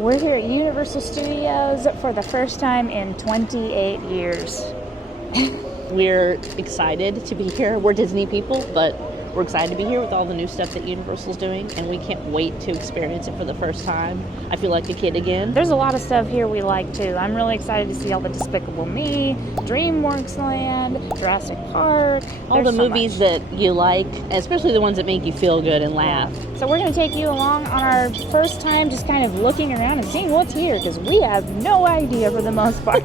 We're here at Universal Studios for the first time in 28 years. We're excited to be here. We're Disney people, but we're excited to be here with all the new stuff that Universal's doing, and we can't wait to experience it for the first time. I feel like a kid again. There's a lot of stuff here we like too. I'm really excited to see all the Despicable Me, DreamWorks Land, Jurassic Park. All the movies that you like, especially the ones that make you feel good and laugh. So we're going to take you along on our first time just kind of looking around and seeing what's here, because we have no idea for the most part.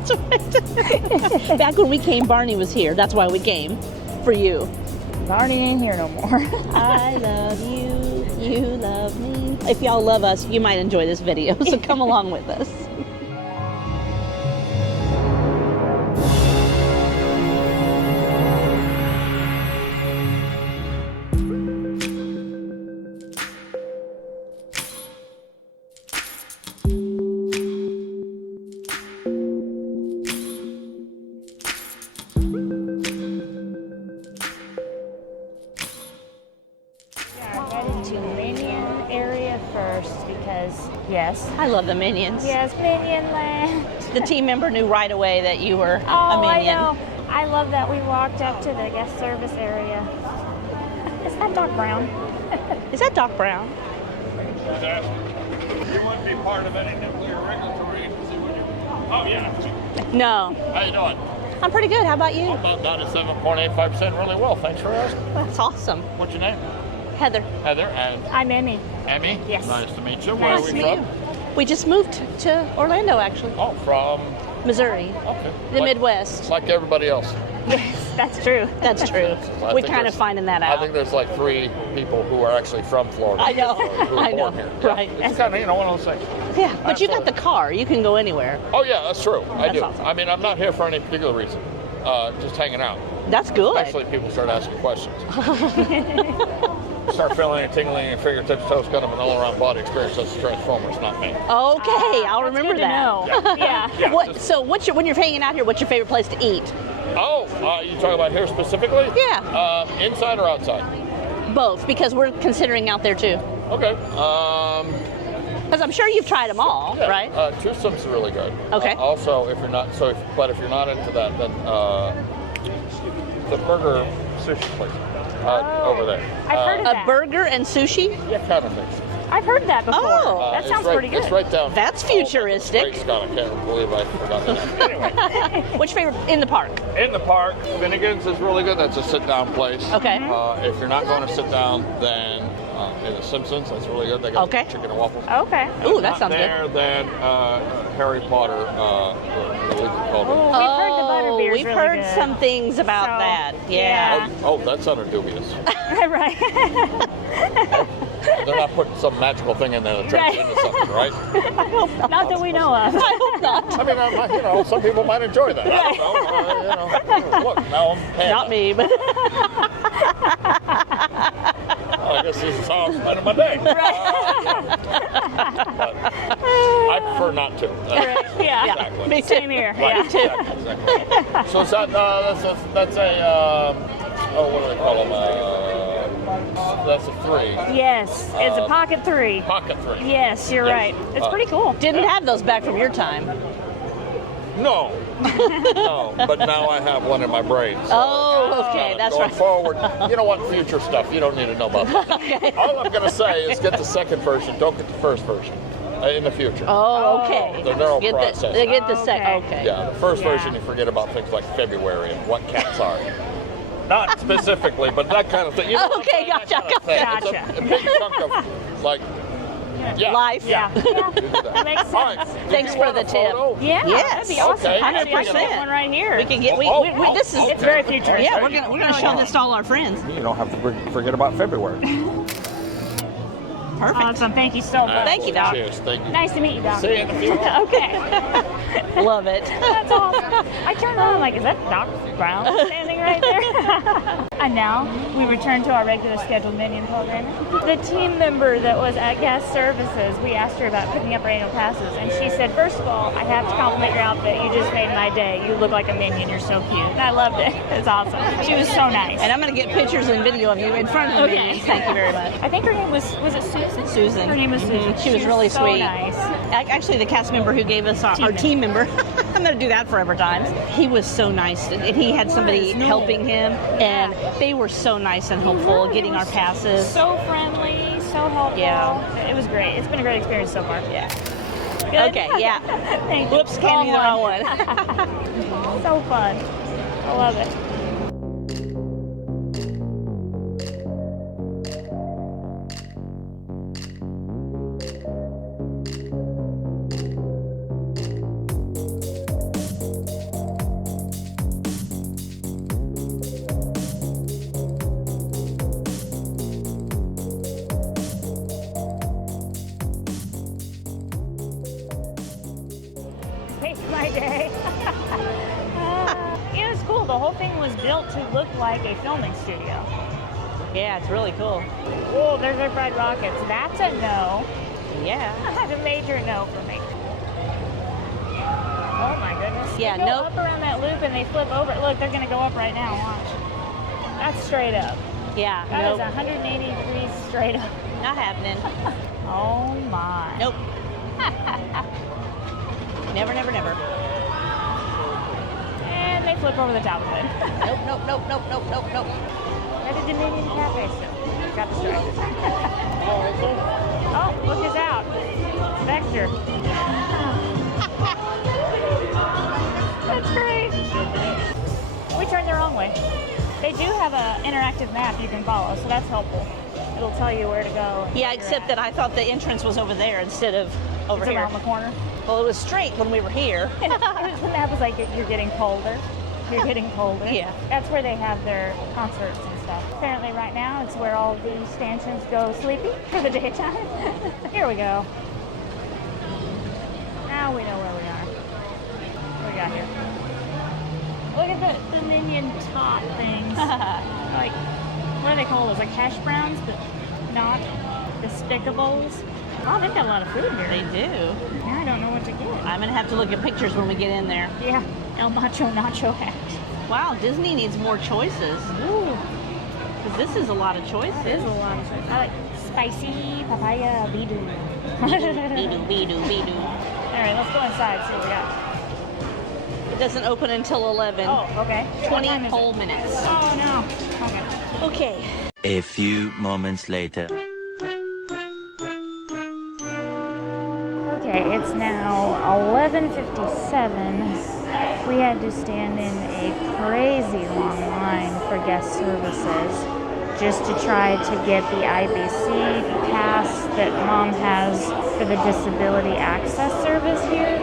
Back when we came, Barney was here. That's why we came. For you. Barney ain't here no more. I love you. You love me. If y'all love us, you might enjoy this video, so come along with us. Yes. I love the Minions. Yes, Minion Land. The team member knew right away that you were a Minion. I know. I love that we walked up to the guest service area. Is that Doc Brown? Is that Doc Brown? Who's asking? You want to be part of any nuclear regulatory agency, would you? Oh, yeah. No. How you doing? I'm pretty good. How about you? I'm about 97.85%. Really well. Thanks for asking. That's awesome. What's your name? Heather. Heather. And I'm Emmy. Emmy? Yes. Nice to meet you. Where are Nice we to meet from? you. We just moved to Orlando, actually. Oh, from? Missouri. Okay. The Midwest. Like everybody else. Yes, that's true. That's true. We're kind of finding that out. I think there's like 3 people who are actually from Florida. I know. Who were I know. born here. Right. It's kind of, one of those things. Yeah, but you got the car. You can go anywhere. Oh, yeah, that's true. I do. Awesome. I mean, I'm not here for any particular reason. Just hanging out. That's good. Especially people start asking questions. Start feeling and tingling in fingertips, toes, kind of an all-around body experience. That's the Transformers, not me. Okay, I'll remember good to that. know. Yeah. Yeah. When you're hanging out here, what's your favorite place to eat? Oh, you talking about here specifically? Yeah. Inside or outside? Both, because we're considering out there too. Okay. Because I'm sure you've tried them all, yeah, right? Twosom's really good. Okay. Also, if you're not if you're not into that, then the burger sushi place over there. I've heard of that. A burger and sushi? Yeah, kind of things. I've heard that before. Oh. That sounds pretty good. It's right down. That's futuristic. Great Scott, I can't believe I forgot that. Anyway. What's your favorite in the park? In the park, Finnegan's is really good. That's a sit-down place. Okay. If you're not going to sit down, then in the Simpsons, that's really good. They got chicken and waffles. Okay. Ooh, that sounds there, good. Then Harry Potter, the Legion called it. We've heard the butterbeer's We've really heard good. some things about So, that. yeah. Oh, that sounded dubious. Right. They're not putting some magical thing in there that turns into something, right? I hope not. Not that we know of. I hope not. I mean, some people might enjoy that. I don't know. Look, now I'm paying. Not me, but I guess this is how I'm spending my day. But I prefer not to. Yeah. Exactly. me too. Same here. Right, Yeah. exactly. So is that's a what do they call them? That's a 3. Yes, it's a pocket 3. Pocket 3. Yes, you're right. It's pretty cool. didn't have those back from your time. No. No, but now I have one in my brain. So Oh, okay, that's going right. forward, you know what? Future stuff, you don't need to know about that. Okay. All I'm going to say is get the second version. Don't get the first version in the future. Oh, okay. The neural Get process. They get the second. Okay. Okay. Yeah, the first Yeah. version you forget about things like February and what cats are. Not specifically, but that kind of thing. You know what I'm Okay, saying? That gotcha, kind of thing. gotcha. It's a big chunk of, like, yeah. Life. Yeah. You do that. That makes All right. sense. Did Thanks you for want the a tip. photo? Yeah, Yes. that'd be awesome. Okay. Actually, I can 100%. get one right here. We can get. This is. It's very futuristic. Yeah, we're gonna show this to all our friends. You don't have to forget about February. Perfect. Awesome. Thank you so much. Thank you, Doc. Cheers. Thank you. Nice to meet you, Doc. See you in the future. Okay. Love it. That's awesome. I turned around like, is that Doc Brown standing right there. And now we return to our regular scheduled Minion programming. The team member that was at guest services, we asked her about picking up our annual passes, and she said, first of all, I have to compliment your outfit. You just made my day. You look like a Minion. You're so cute. And I loved it. It's awesome. She was so nice. And I'm going to get pictures and video of you in front of the Minions. Thank you very much. I think her name was it Susan? Susan. Her name was Susan. She was really so sweet. Nice. Actually, the cast member who gave us our team member, I'm going to do that forever times. He was so nice. And he had somebody helping him, and they were so nice and helpful getting our passes. So friendly, so helpful. Yeah. It was great. It's been a great experience so far. Yeah. Good? Okay, yeah. Thank you. Whoops, can't do the wrong one. So fun. I love it. My day. It's cool. The whole thing was built to look like a filming studio. Yeah, it's really cool. Oh, there's our fried rockets. That's a no. Yeah. That's a major no for me. Oh my goodness. Yeah, they go no. up around that loop and they flip over. Look, they're gonna go up right now. Watch. That's straight up. Yeah. That is 180 degrees straight up. Not happening. Oh my. Nope. Never, never, never. And they flip over the top of it. Nope, nope, nope, nope, nope, nope, nope. At the Minion Cafe still. Got distracted. Oh, look who's out. Vector. That's great. We turned the wrong way. They do have an interactive map you can follow, so that's helpful. It'll tell you where to go. Yeah, except that I thought the entrance was over there instead of over It's here. around the corner. Well, it was straight when we were here. The map was like, you're getting colder. You're getting colder. Yeah. That's where they have their concerts and stuff. Apparently right now it's where all the stanchions go sleepy for the daytime. Here we go. Now we know where we are. What do we got here? Look at the Minion top things. Like, what are they called? Those like hash browns, but not despicables. Oh, they've got a lot of food here. They do. Now I don't know what to get. I'm going to have to look at pictures when we get in there. Yeah, El Macho Nacho hat. Wow, Disney needs more choices. Ooh, Because this is a lot of choices. that is a lot of choices. I like spicy papaya bidu. Be-do, be-do, be-do. All right, let's go inside, see what we got. It doesn't open until 11. Oh, okay. 20 What time is whole it? minutes. Oh, no. Okay. Okay. A few moments later. Okay, it's now 11:57. We had to stand in a crazy long line for guest services just to try to get the IBC pass that Mom has for the disability access service here.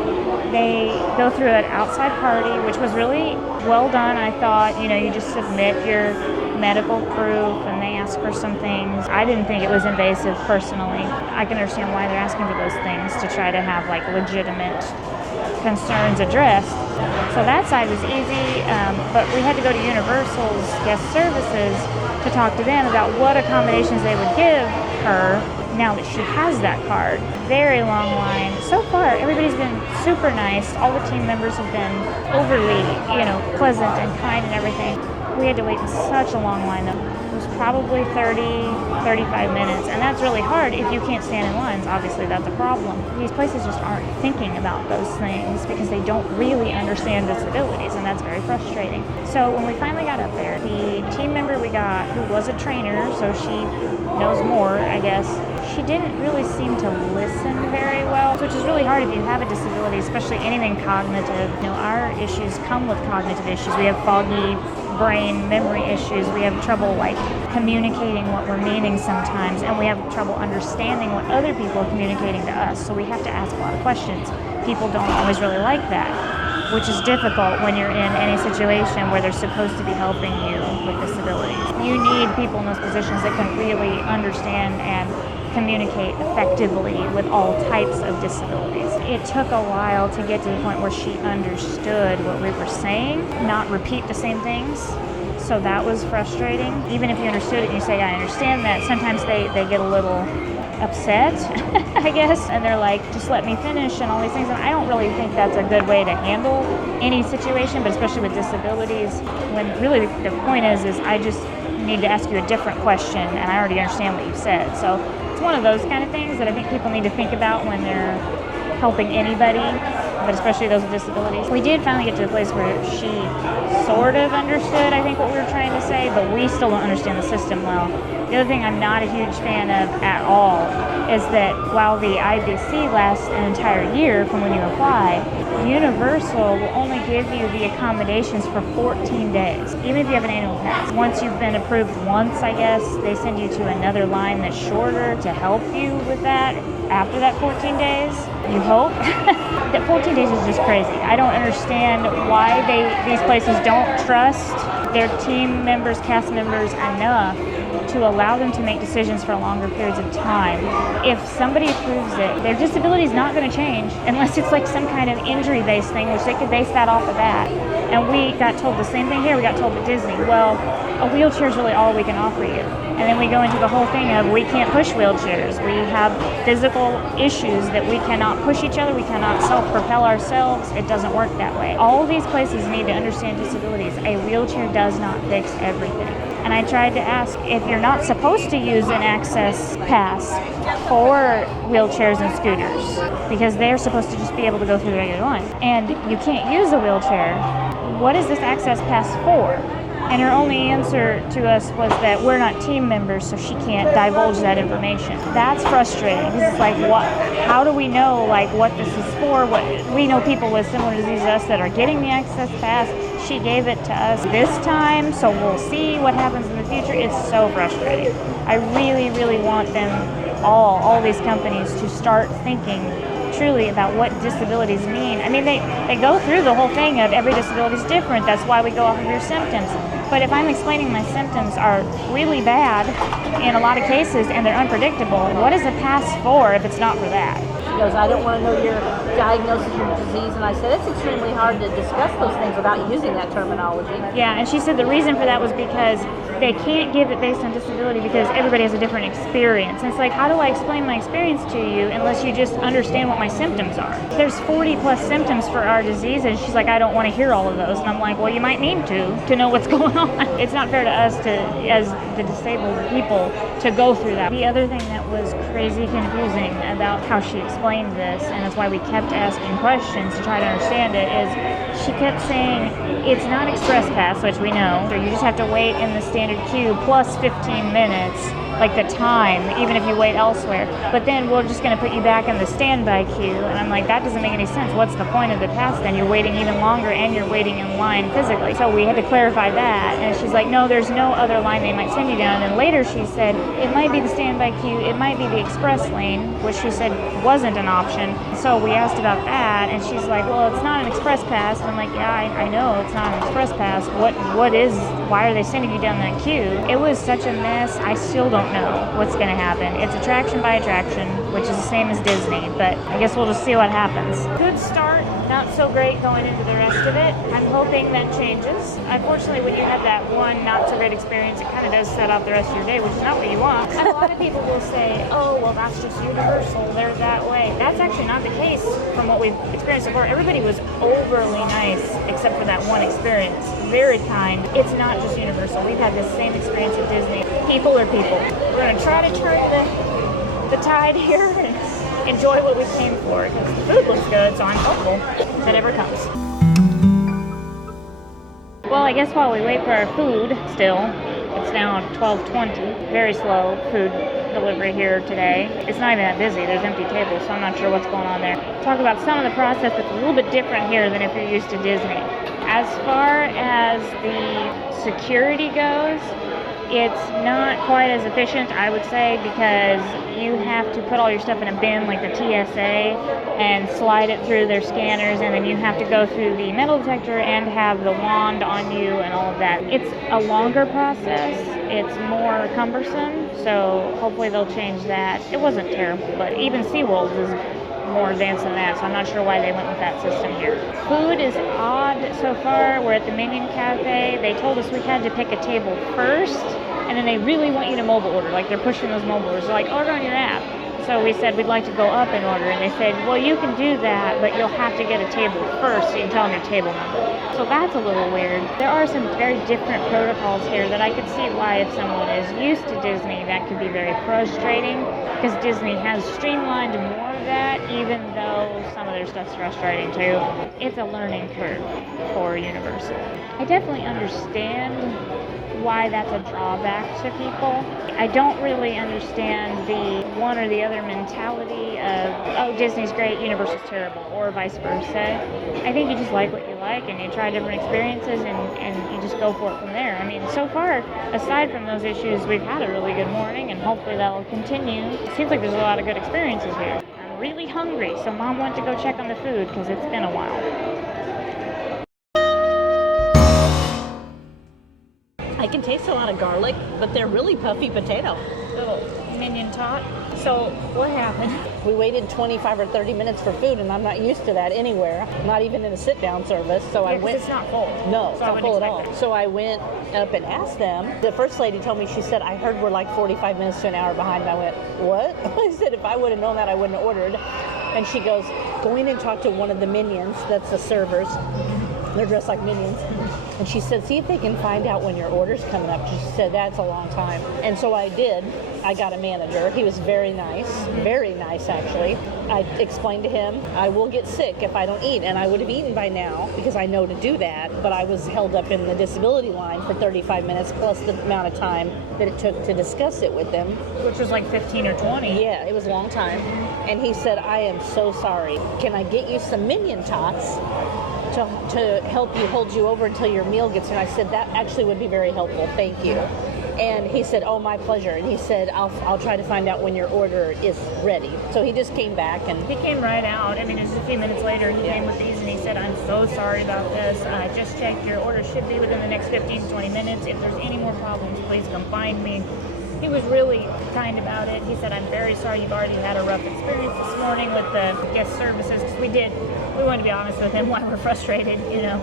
They go through an outside party, which was really well done. I thought, you just submit your medical proof and they ask for some things. I didn't think it was invasive personally. I can understand why they're asking for those things to try to have like legitimate concerns addressed. So that side was easy, but we had to go to Universal's guest services to talk to them about what accommodations they would give her now that she has that card. Very long line. So far, everybody's been super nice. All the team members have been overly, pleasant and kind and everything. We had to wait in such a long line though. It was probably 35 minutes, and that's really hard if you can't stand in lines. Obviously, that's a problem. These places just aren't thinking about those things because they don't really understand disabilities, and that's very frustrating. So when we finally got up there, the team member we got, who was a trainer, so she knows more, I guess, she didn't really seem to listen very well, which is really hard if you have a disability, especially anything cognitive. Our issues come with cognitive issues. We have foggy brain memory issues. We have trouble communicating what we're meaning sometimes, and we have trouble understanding what other people are communicating to us. So we have to ask a lot of questions. People don't always really like that, which is difficult when you're in any situation where they're supposed to be helping you with disabilities. You need people in those positions that can really understand and communicate effectively with all types of disabilities. It took a while to get to the point where she understood what we were saying, not repeat the same things. So that was frustrating. Even if you understood it and you say, I understand that, sometimes they get a little upset, I guess, and they're like, just let me finish and all these things. And I don't really think that's a good way to handle any situation, but especially with disabilities, when really the point is I just need to ask you a different question and I already understand what you said. So it's one of those kind of things that I think people need to think about when they're helping anybody, but especially those with disabilities. We did finally get to the place where she sort of understood, I think, what we were trying to say, but we still don't understand the system well. The other thing I'm not a huge fan of at all is that while the IBC lasts an entire year from when you apply, Universal will only give you the accommodations for 14 days, even if you have an annual pass. Once you've been approved once, I guess, they send you to another line that's shorter to help you with that after that 14 days. You hope. That 14 days is just crazy. I don't understand why these places don't trust their team members, cast members enough to allow them to make decisions for longer periods of time. If somebody approves it, their disability is not going to change unless it's like some kind of injury-based thing, which they could base that off of that. And we got told the same thing here. We got told at Disney, well, a wheelchair is really all we can offer you. And then we go into the whole thing of we can't push wheelchairs. We have physical issues that we cannot push each other. We cannot self-propel ourselves. It doesn't work that way. All these places need to understand disabilities. A wheelchair does not fix everything. And I tried to ask if you're not supposed to use an access pass for wheelchairs and scooters because they're supposed to just be able to go through the regular line. And you can't use a wheelchair. What is this access pass for? And her only answer to us was that we're not team members, so she can't divulge that information. That's frustrating because it's like, what? How do we know what this is for? We know people with similar diseases to us that are getting the access pass. She gave it to us this time, so we'll see what happens in the future. It's so frustrating. I really, really want them all these companies to start thinking truly about what disabilities mean. I mean, they go through the whole thing of every disability is different. That's why we go off of your symptoms. But if I'm explaining my symptoms are really bad in a lot of cases and they're unpredictable, what is a pass for if it's not for that? She goes, I don't want to know your diagnosis of disease. And I said, it's extremely hard to discuss those things without using that terminology. Yeah, and she said the reason for that was because they can't give it based on disability because everybody has a different experience. And it's like, how do I explain my experience to you unless you just understand what my symptoms are? There's 40 plus symptoms for our disease, and she's like, I don't want to hear all of those. And I'm like, well, you might need to know what's going on. It's not fair to us as the disabled people, to go through that. The other thing that was crazy confusing about how she explained this, and that's why we kept asking questions to try to understand it, is she kept saying it's not express pass, which we know, so you just have to wait in the standard queue plus 15 minutes, like the time, even if you wait elsewhere. But then we're just going to put you back in the standby queue. And I'm like, that doesn't make any sense. What's the point of the pass then? You're waiting even longer and you're waiting in line physically. So we had to clarify that. And she's like, no, there's no other line they might send you down. And then later she said, it might be the standby queue, it might be the express lane, which she said wasn't an option. So we asked about that, and she's like, well, it's not an express pass. And I'm like, yeah, I know it's not an express pass. Why are they sending you down that queue? It was such a mess. I still don't know what's going to happen. It's attraction by attraction, which is the same as Disney, but I guess we'll just see what happens. Good start, not so great going into the rest of it. I'm hoping that changes. Unfortunately, when you have that one not so great experience, it kind of does set off the rest of your day, which is not what you want. And a lot of people will say, oh, well, that's just Universal, they're that way. That's actually not the case from what we've experienced before. Everybody was overly nice, except for that one experience. Very kind. It's not just Universal. We've had the same experience at Disney. People are people. We're going to try to turn the tide here and enjoy what we came for, because the food looks good, so I'm hopeful that ever comes. Well, I guess while we wait for our food still, it's now 12:20. Very slow food delivery here today. It's not even that busy. There's empty tables, so I'm not sure what's going on there. Talk about some of the process that's a little bit different here than if you're used to Disney. As far as the security goes, it's not quite as efficient, I would say, because you have to put all your stuff in a bin like the TSA and slide it through their scanners, and then you have to go through the metal detector and have the wand on you and all of that. It's a longer process. It's more cumbersome, so hopefully they'll change that. It wasn't terrible, but even SeaWorld is more advanced than that, so I'm not sure why they went with that system here. Food is odd so far. We're at the Minion Cafe. They told us we had to pick a table first, and then they really want you to mobile order. Like, they're pushing those mobile orders. They're like, order on your app. So we said we'd like to go up in order, and they said, well, you can do that, but you'll have to get a table first, so you can tell them your table number. So that's a little weird. There are some very different protocols here that I could see why, if someone is used to Disney, that could be very frustrating, because Disney has streamlined more of that, even though some of their stuff's frustrating too. It's a learning curve for Universal. I definitely understand why that's a drawback to people. I don't really understand the one or the other mentality of, oh, Disney's great, Universal's terrible, or vice versa. I think you just like what you like, and you try different experiences, and you just go for it from there. I mean, so far, aside from those issues, we've had a really good morning, and hopefully that'll continue. It seems like there's a lot of good experiences here. I'm really hungry, so Mom went to go check on the food, because it's been a while. I can taste a lot of garlic, but they're really puffy potato. Little Minion tot. So what happened? We waited 25 or 30 minutes for food, and I'm not used to that anywhere, not even in a sit-down service. So I went. It's not full. No, it's not full at all. It. So I went up and asked them. The first lady told me, she said, I heard we're like 45 minutes to an hour behind. And I went, what? I said, if I would have known that, I wouldn't have ordered. And she goes, go in and talk to one of the minions, that's the servers. They're dressed like minions. And she said, see if they can find out when your order's coming up. She said, that's a long time. And so I did. I got a manager. He was very nice actually. I explained to him, I will get sick if I don't eat. And I would have eaten by now because I know to do that. But I was held up in the disability line for 35 minutes plus the amount of time that it took to discuss it with them. Which was like 15 or 20. Yeah, it was a long time. And he said, I am so sorry. Can I get you some Minion tots to help you, hold you over until your meal gets here? And I said, that actually would be very helpful. Thank you. And he said, oh, my pleasure. And he said, I'll try to find out when your order is ready. So he just came back. And he came right out. I mean, just a few minutes later, he came with these and he said, I'm so sorry about this. I just checked. Your order should be within the next 15 to 20 minutes. If there's any more problems, please come find me. He was really kind about it. He said, I'm very sorry you've already had a rough experience this morning with the guest services. Because we wanted to be honest with him why we're frustrated, you know.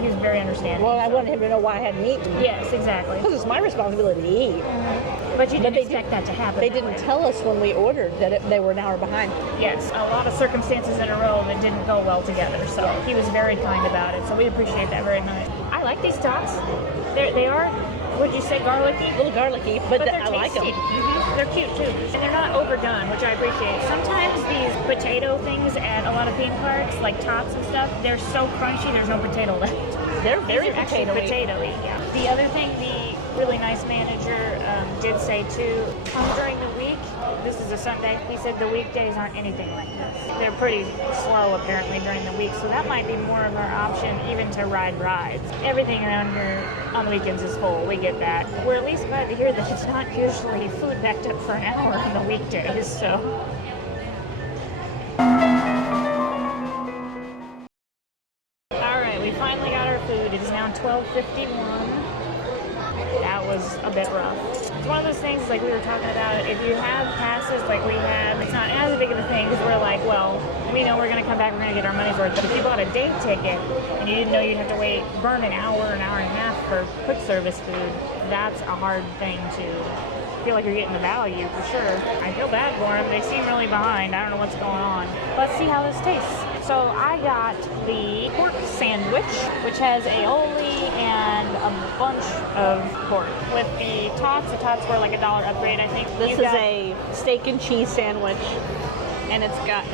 He was very understanding. Well, I wanted him to know why I hadn't eaten. Yes, exactly. Because it's my responsibility to eat. Mm-hmm. But you didn't expect that to happen. They didn't tell us when we ordered that they were an hour behind. Yes, a lot of circumstances in a row that didn't go well together. So he was very kind about it. So we appreciate that very much. I like these tots. They are, would you say, garlicky? A little garlicky, but I like them. Mm-hmm. They're cute too, and they're not overdone, which I appreciate. Sometimes these potato things at a lot of theme parks, like tots and stuff, they're so crunchy there's no potato left. They're very potatoey. Yeah. The other thing, the really nice manager did say too, during the week, this is a Sunday, he said the weekdays aren't anything like this. They're pretty slow apparently during the week, so that might be more of our option even to ride rides. Everything around here on the weekends is full, we get that. We're at least glad to hear that it's not usually food backed up for an hour on the weekdays, so. Alright, we finally got our food. It is now 12:51. That was a bit rough. It's one of those things, like we were talking about, if you have passes like we have, it's not as big of a thing because we're like, well, we know we're going to come back, we're going to get our money's worth. But if you bought a day ticket and you didn't know you'd have to burn an hour and a half for quick service food, that's a hard thing to feel like you're getting the value for sure. I feel bad for them. They seem really behind. I don't know what's going on. Let's see how this tastes. So I got the pork sandwich, which has aioli and a bunch of pork. With the tots were like $1 upgrade, I think. This is a steak and cheese sandwich, and it's got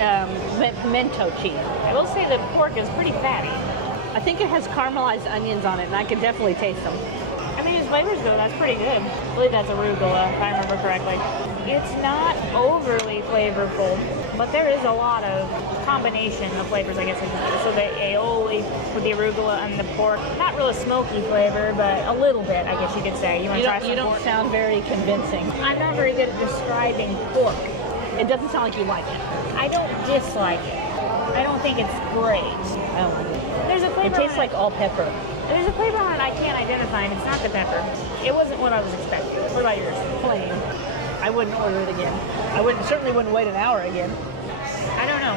pimento cheese. I will say the pork is pretty fatty. I think it has caramelized onions on it, and I can definitely taste them. I mean, his flavors though, that's pretty good. I believe that's arugula, if I remember correctly. It's not overly flavorful, but there is a lot of combination of flavors, I guess I can say. So the aioli with the arugula and the pork, not really smoky flavor, but a little bit, I guess you could say. You don't sound very convincing. I'm not very good at describing pork. It doesn't sound like you like it. I don't dislike it. I don't think it's great. I don't like it. There's a flavor. It tastes like all pepper. There's a flavor on it I can't identify, and it's not the pepper. It wasn't what I was expecting. What about yours? Plain. I wouldn't order it again. Certainly wouldn't wait an hour again. I don't know.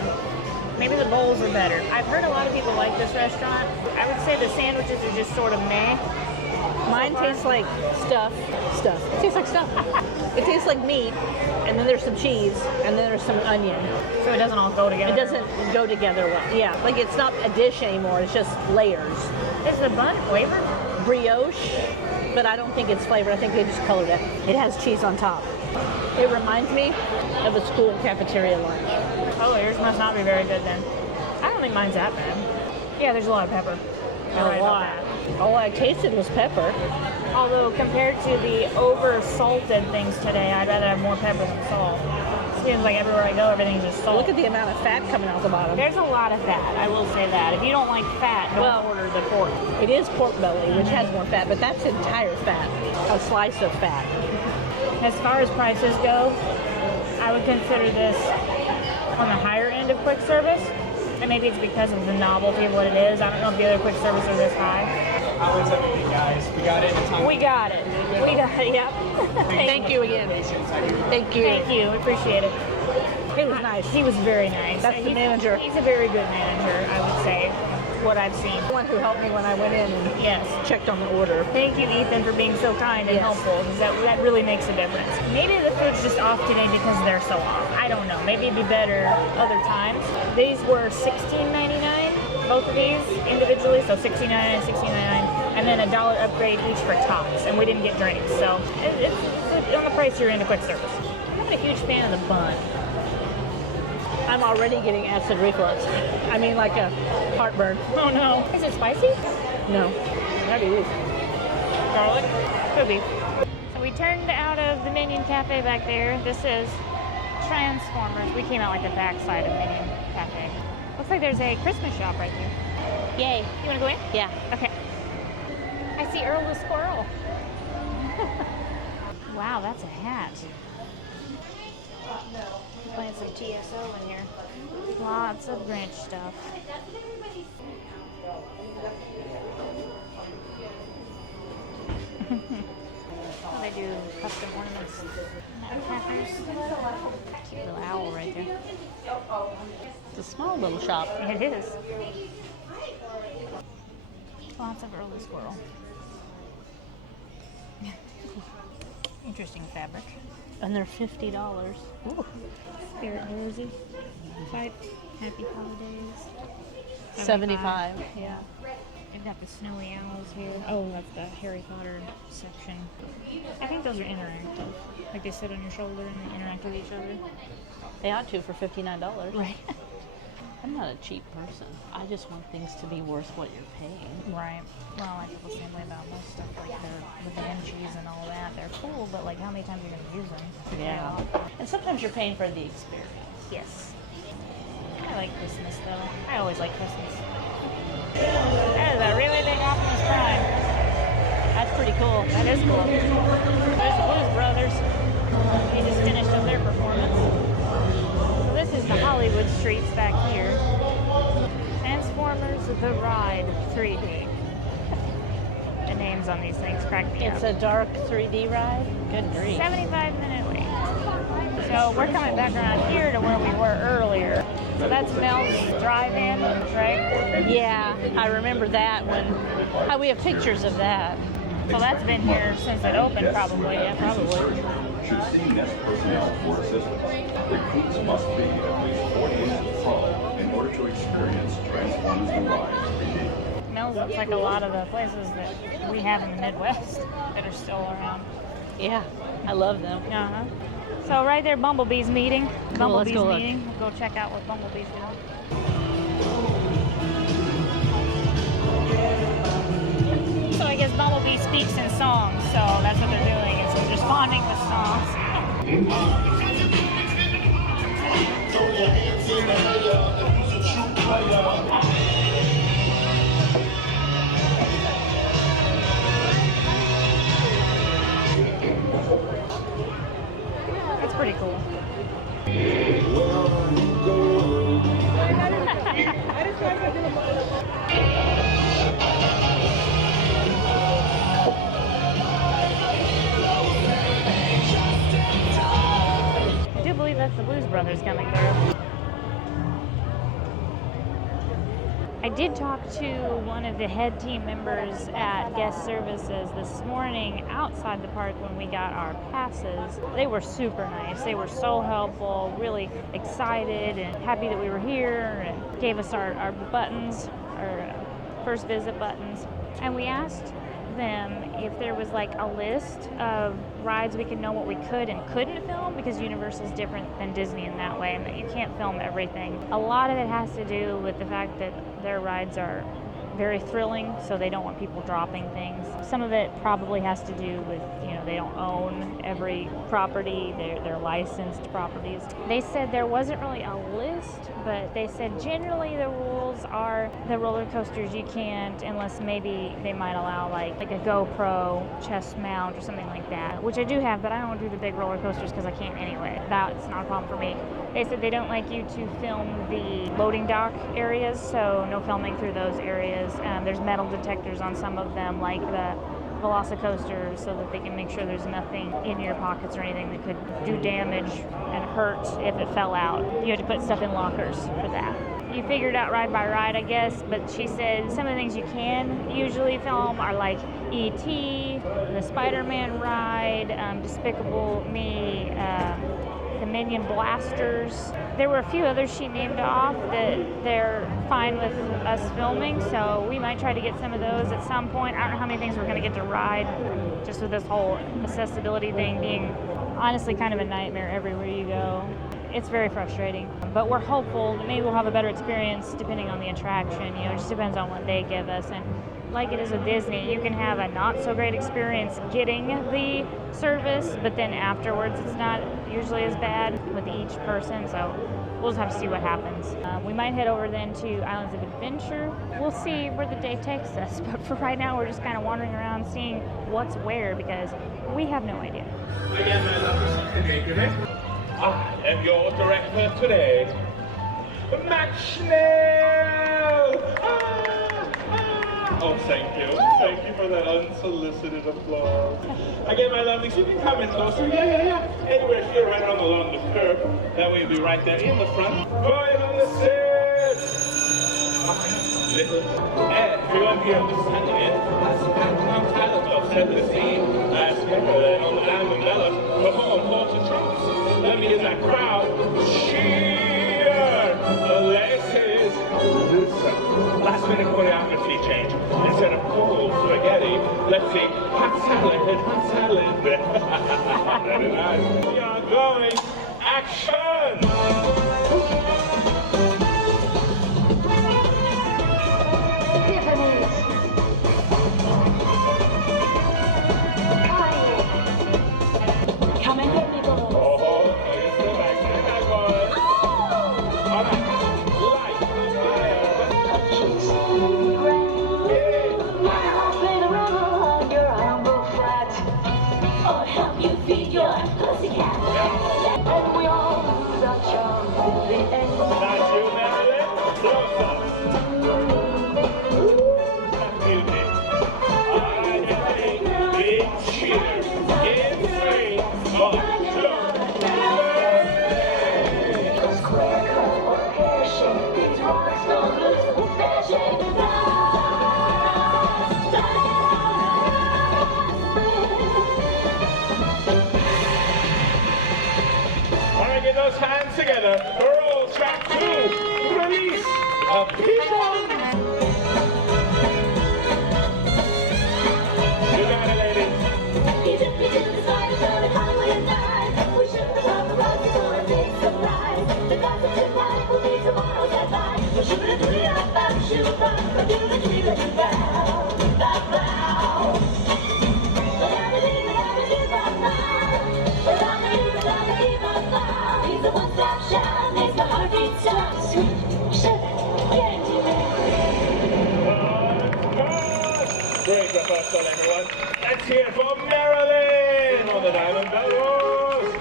Maybe the bowls are better. I've heard a lot of people like this restaurant. I would say the sandwiches are just sort of meh. Mine tastes like stuff. It tastes like stuff. It tastes like meat, and then there's some cheese, and then there's some onion. So it doesn't all go together. It doesn't go together well. Yeah, like it's not a dish anymore. It's just layers. Is the bun flavored? Brioche, but I don't think it's flavored. I think they just colored it. It has cheese on top. It reminds me of a school cafeteria lunch. Oh, yours must not be very good then. I don't think mine's that bad. Yeah, there's a lot of pepper. You're right about that. All I tasted was pepper. Although compared to the over-salted things today, I'd rather have more pepper than salt. It seems like everywhere I go, everything's just salt. Look at the amount of fat coming out the bottom. There's a lot of fat, I will say that. If you don't like fat, don't order the pork. It is pork belly, which has more fat, but that's entire fat. A slice of fat. As far as prices go, I would consider this on the higher end of quick service. And maybe it's because of the novelty of what it is. I don't know if the other quick service are this high. How is everything, guys? We got it in time. We got it. We got it, yep. Thank you again. Thank you. Thank you. We appreciate it. He was nice. He was very nice. That's the manager. He's a very good manager, I would say, what I've seen. The one who helped me when I went in and Yes. checked on the order. Thank you, Ethan, for being so kind and Yes. helpful, because that really makes a difference. Maybe the food's just off today because they're so off. I don't know. Maybe it'd be better other times. These were $16.99, both of these individually, so $16.99, $16.99, and then $1 upgrade each for tots, and we didn't get drinks, so it's on the price you're in a quick service. I'm not a huge fan of the bun. I'm already getting acid reflux. I mean, like a heartburn. Oh no. Is it spicy? No. Maybe it is. Garlic? Could be. So we turned out of the Minion Cafe back there. This is Transformers. We came out like the back side of Minion Cafe. Looks like there's a Christmas shop right there. Yay. You want to go in? Yeah. Okay. I see Earl the Squirrel. Wow, that's a hat. Playing some TSO in here. Lots of Grinch stuff. They do custom ornaments. Nutcrackers. Cute little owl right there. It's a small little shop. It is. Lots of Earl the Squirrel. Interesting fabric. And they're $50. Ooh. Spirit Rosy. Type. Happy Holidays. 75. Yeah. They've got the snowy owls here. Oh, that's the Harry Potter section. I think those are interactive. Like they sit on your shoulder and they interact with each other. They ought to for $59. Right. I'm not a cheap person. I just want things to be worth what you're paying. Right. Well, I feel the same way about most stuff like the banshees and all that. They're cool, but like how many times are you going to use them? Yeah. And sometimes you're paying for the experience. Yes. I like Christmas though. I always like Christmas. That is a really big Optimus Prime. That's pretty cool. That is cool. There's the Blues Brothers. They just finished up their performance. So this is the Hollywood streets back here. Transformers The Ride 3D. The names on these things crack me up. It's a dark 3D ride? Good grief. 75-minute wait. So we're coming back around here to where we were earlier. So that's Mel's Drive-In, right? Yeah, I remember that when... we have pictures of that. So that's been here since it opened, probably. Yeah, probably. Should see next personnel support assistance. The cleats must be at least 40 inches tall in order to experience Transformers The Ride 3D. Mel's looks like a lot of the places that we have in the Midwest that are still around. Yeah, I love them. Uh-huh. So right there, Bumblebee's meeting. Cool, let's Bumblebee's go look. meeting. We'll go check out what Bumblebee's doing. So I guess Bumblebee speaks in songs, so that's what they're doing, is responding with songs. That's pretty cool. I do believe that's the Blues Brothers coming through. I did talk to one of the head team members at guest services this morning outside the park when we got our passes. They were super nice. They were so helpful, really excited and happy that we were here, and gave us our buttons, our first visit buttons. And we asked them if there was like a list of rides we could know what we could and couldn't film, because Universal's different than Disney in that way, and that you can't film everything. A lot of it has to do with the fact that their rides are very thrilling, so they don't want people dropping things. Some of it probably has to do with, they don't own every property, they're licensed properties. They said there wasn't really a list, but they said generally the rules are the roller coasters you can't, unless maybe they might allow like a GoPro chest mount or something like that, which I do have, but I don't do the big roller coasters because I can't anyway. That's not a problem for me. They said they don't like you to film the loading dock areas, so no filming through those areas. There's metal detectors on some of them, like the Velocicoaster, so that they can make sure there's nothing in your pockets or anything that could do damage and hurt if it fell out. You have to put stuff in lockers for that. You figure it out ride by ride, I guess, but she said some of the things you can usually film are like E.T., the Spider-Man ride, Despicable Me, the Minion Blasters. There were a few others she named off that they're fine with us filming, so we might try to get some of those at some point. I don't know how many things we're going to get to ride, just with this whole accessibility thing being honestly kind of a nightmare everywhere you go. It's very frustrating, but we're hopeful that maybe we'll have a better experience depending on the attraction. It just depends on what they give us. And like it is with Disney, you can have a not so great experience getting the service, but then afterwards it's not usually as bad with each person, so we'll just have to see what happens. We might head over then to Islands of Adventure. We'll see where the day takes us, but for right now we're just kind of wandering around seeing what's where, because we have no idea. Again, my love, I am your director today, Max Schnell! Oh, thank you. Thank you for that unsolicited applause. Again, my lovelies, you can come in closer. Yeah. Anywhere here, right along the curb. That way you'll be right there in the front. Going on the stairs! Everyone here was standing in. That's Paramount Talent set the scene. Last year, on the Diamond Bellas, perform Horse Trunks. Let me in that crowd cheer the laces. Last minute choreography change. Instead of cold spaghetti, let's see hot salad. Very nice. We are going action. Come in here, people. And we all lose our charm in the end. Not you, Marilyn. Close up. That beauty. All right, everybody. Big cheers. In 3, 1, 2, 3. Square cut or pear shape, these rocks don't lose their shape. Get those hands together. Roll track 2. Release a pigeon. You got it, ladies. Pigeon, the spiders on the highway at night. We should have found the rock for a big surprise. The gossip tonight will be tomorrow's headline. We'll shoot it to the up, back, shoot it from, but do the tree that you bow. Bow. He's the one-stop shop, makes the heartbeat stop. Great rehearsal, everyone. Let's hear it for Marilyn on the Diamond Bellows.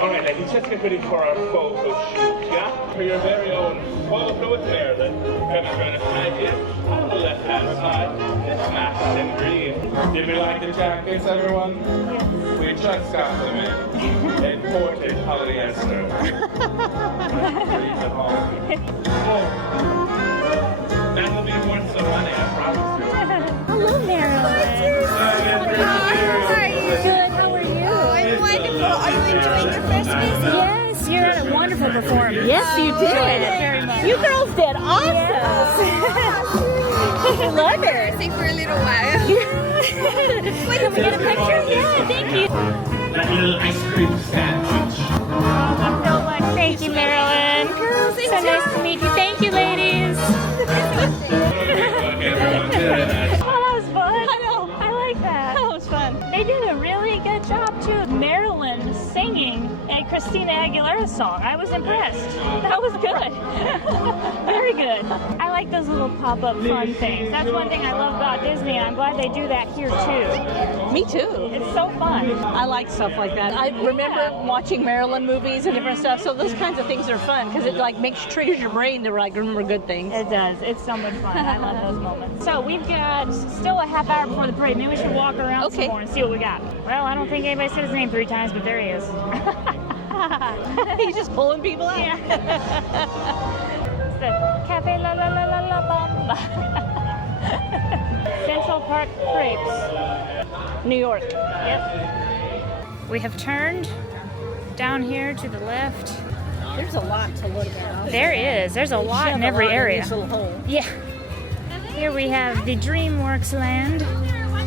All right, ladies, let's get ready for our photo shoot, yeah? For your very own photo with Marilyn. Gonna try to hide here on the left-hand side. It's nice and green. Did we like the jackets, everyone? Yes. We just got them in. Imported polyester. At home. performed. Yes, you did. Very much. You girls did awesome. I love it. Stay for a little while. Wait, can we get a picture? Yeah, thank you. That little ice cream sandwich. So much. Thank you, Marilyn. Girls, So nice to meet you. Thank you, ladies. Oh, that was fun. I know. I like that. That was fun. They did a really good job, too. Marilyn singing a Christina Aguilera song. I was impressed. That was good. Very good. I like those little pop-up fun things. That's one thing I love about Disney, and I'm glad they do that here, too. Me too. It's so fun. I like stuff like that. I remember watching Marilyn movies and different stuff, so those kinds of things are fun because it like triggers your brain to like remember good things. It does. It's so much fun. I love those moments. So we've got still a half hour before the parade. Maybe we should walk around some more and see what we got. Well, I don't think anybody said his name 3 times, but there he is. He's just pulling people out. Yeah. It's the Cafe La La La La La Bamba. Central Park Crepes. New York. Yep. We have turned down here to the left. There's a lot to look at. There is. There's a lot in every area. Yeah. Here we have the DreamWorks Land,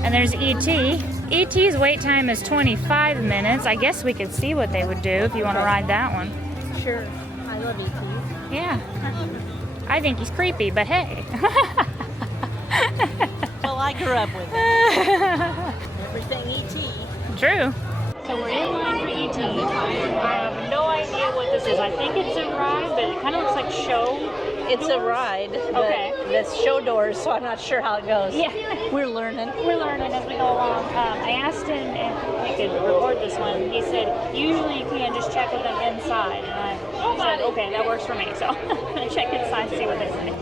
and there's E.T. E.T.'s wait time is 25 minutes. I guess we could see what they would do if you want to ride that one. Sure. I love E.T. Yeah. I think he's creepy, but hey. Well, I grew up with it. Everything E.T. True. So we're in line for E.T. I have no idea what this is. I think it's a ride, but it kind of looks like show. It's a ride. Okay. That's show doors, so I'm not sure how it goes. Yeah. We're learning. We're learning as we go along. I asked him if we could record this one. He said, usually you can just check with them inside. And I said, okay, that works for me. So I'm going to check inside and see what they say.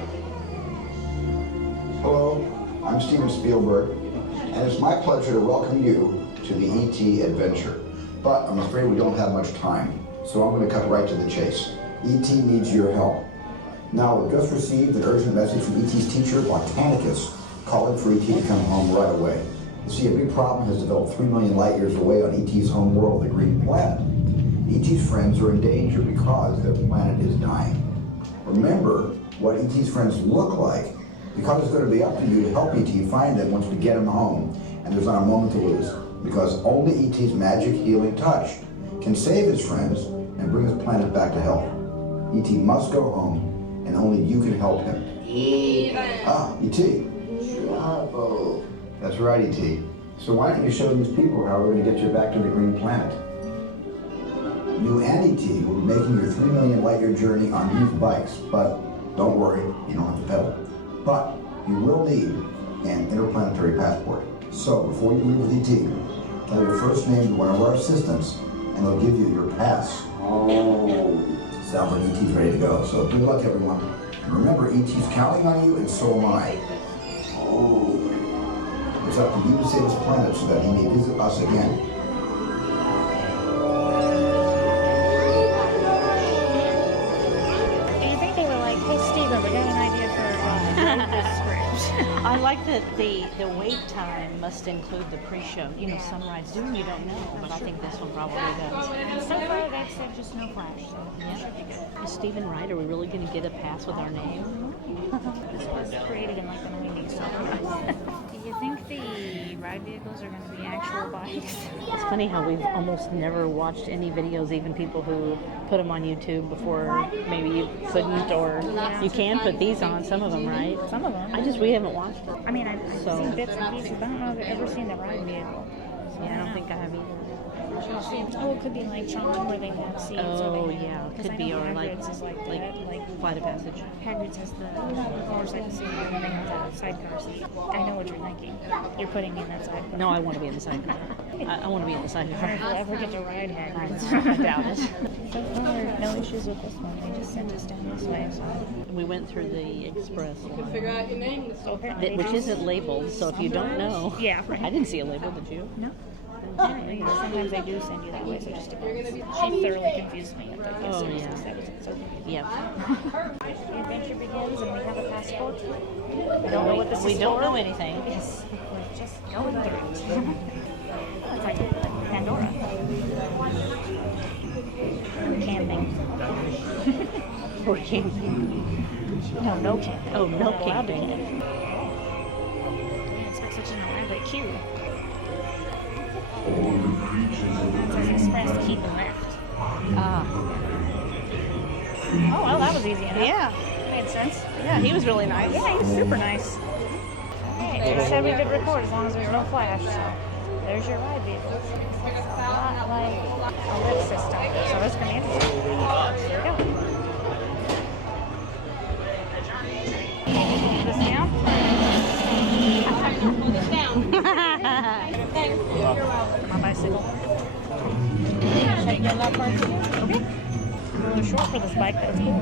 Hello, I'm Steven Spielberg, and it's my pleasure to welcome you to the E.T. adventure. But I'm afraid we don't have much time, so I'm going to cut right to the chase. E.T. needs your help. Now, we've just received an urgent message from E.T.'s teacher, Botanicus, calling for E.T. to come home right away. You see, a big problem has developed 3 million light years away on E.T.'s home world, the Green Planet. E.T.'s friends are in danger because their planet is dying. Remember what E.T.'s friends look like, because it's going to be up to you to help E.T. find them once we get him home, and there's not a moment to lose, because only E.T.'s magic healing touch can save his friends and bring his planet back to health. E.T. must go home, and only you can help him. Ah, E.T. Trouble. That's right, E.T. So why don't you show these people how we're going to get you back to the Green Planet? You and E.T. will be making your 3 million light year journey on these bikes, but don't worry, you don't have to pedal. But you will need an interplanetary passport. So before you leave with E.T., tell your first name to one of our assistants, and they'll give you your pass. Oh. Sounds like E.T.'s ready to go, so good luck, everyone. And remember, E.T.'s counting on you, and so am I. Oh. It's up to you to save his planet so that he may visit us again. Do you think they were like, hey, Steven, we got an idea for this script? I like that the wait time must include the pre-show. You know, some rides do and you don't know, but I think this one probably does. So far, they've said just no flash. So Yeah. Should be good. Is Steven right? Are we really going to get a pass with our name? This was created in like the 90s. So. Do you think the ride vehicles are going to be actual bikes? It's funny how we've almost never watched any videos, even people who put them on YouTube before maybe you couldn't, or you can put these on, some of them, right? Some of them. We haven't watched it. I mean, I've seen bits and pieces, but I don't know if I've ever seen the ride vehicle. So Yeah, I don't think I have either. Oh, it could be like Tron where they have seats. Oh, or they have, yeah, because could I be, know or like Hagrid's is like that. Like Flight of Passage. Hagrid's has the motorcycle seat and they have the sidecar seat. I know what you're thinking. You're putting me in that sidecar. No, I want to be in the sidecar. I want to be in the I don't know sidecar. if we'll ever get to ride Hagrid's. I doubt it. So far, no issues with this one. They just sent us down this way. So. We went through the express line, Figure out your name. So apparently which they isn't labeled, so if you don't know. Yeah, right. I didn't see a label, did you? No. Apparently, sometimes they do send you that way, so just depends. She thoroughly confused me at the Oh, yeah. That was so confusing. Yep. The adventure begins and we have a passport. We don't know what this is We don't for. know anything. Yes, we're just going through it. It's like Pandora. Camping. For camping. No camping. Oh, no Not allowed to camping. camp. Yeah, it's like such an elaborate queue. It says express keep left. Ah. Oh, well, that was easy enough. Yeah. Made sense. Yeah, he was really nice. Yeah, he was super nice. Hey, they said we could record as long as there's no flash, so there's your ride vehicle. It's a lot like a lift system, so that's going to be interesting. Here we go. Put this down. My bicycle. Should I get that part too? Okay. A little short for this bike, but it's cool.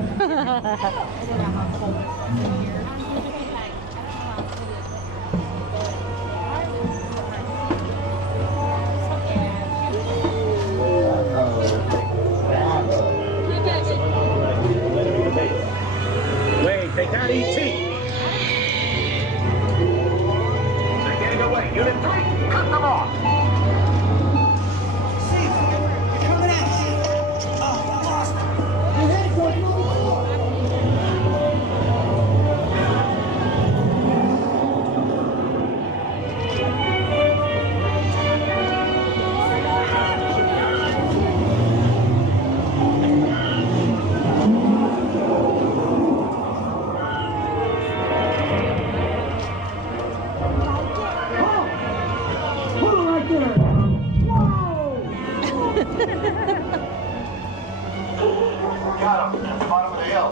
Wait, they can't eat tea. They're getting away. Unit 3, cut them off. Got him. At the bottom of the hill.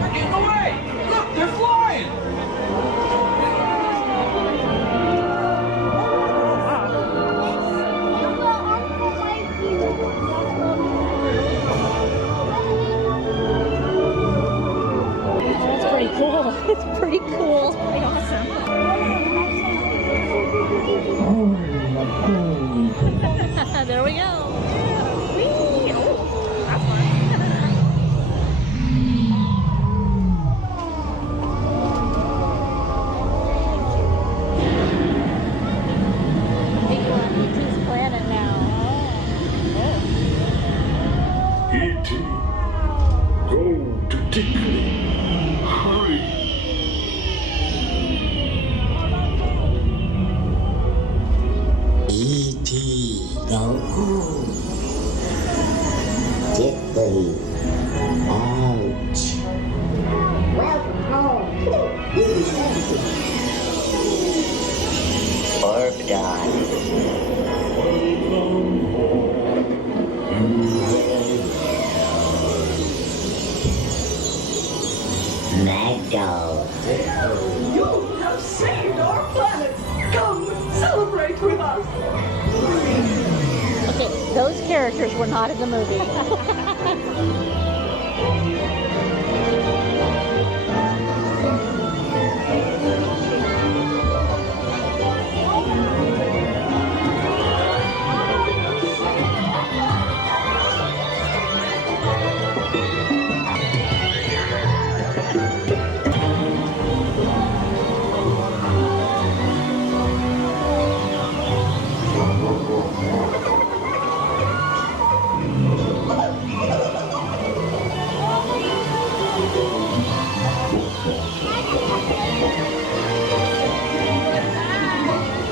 They're getting away! Look, they're flying! That's pretty cool. It's pretty cool. Pretty awesome. There we go. Whee! Oh, that's fun. People on E.T.'s planet now. E.T. Go to Tinkley. Hurry. E.T. go home. Tickly. Ouch. Welcome home. Orb done. Magdo. You have saved our planet. Come celebrate with us. Okay, those characters were not in the movie.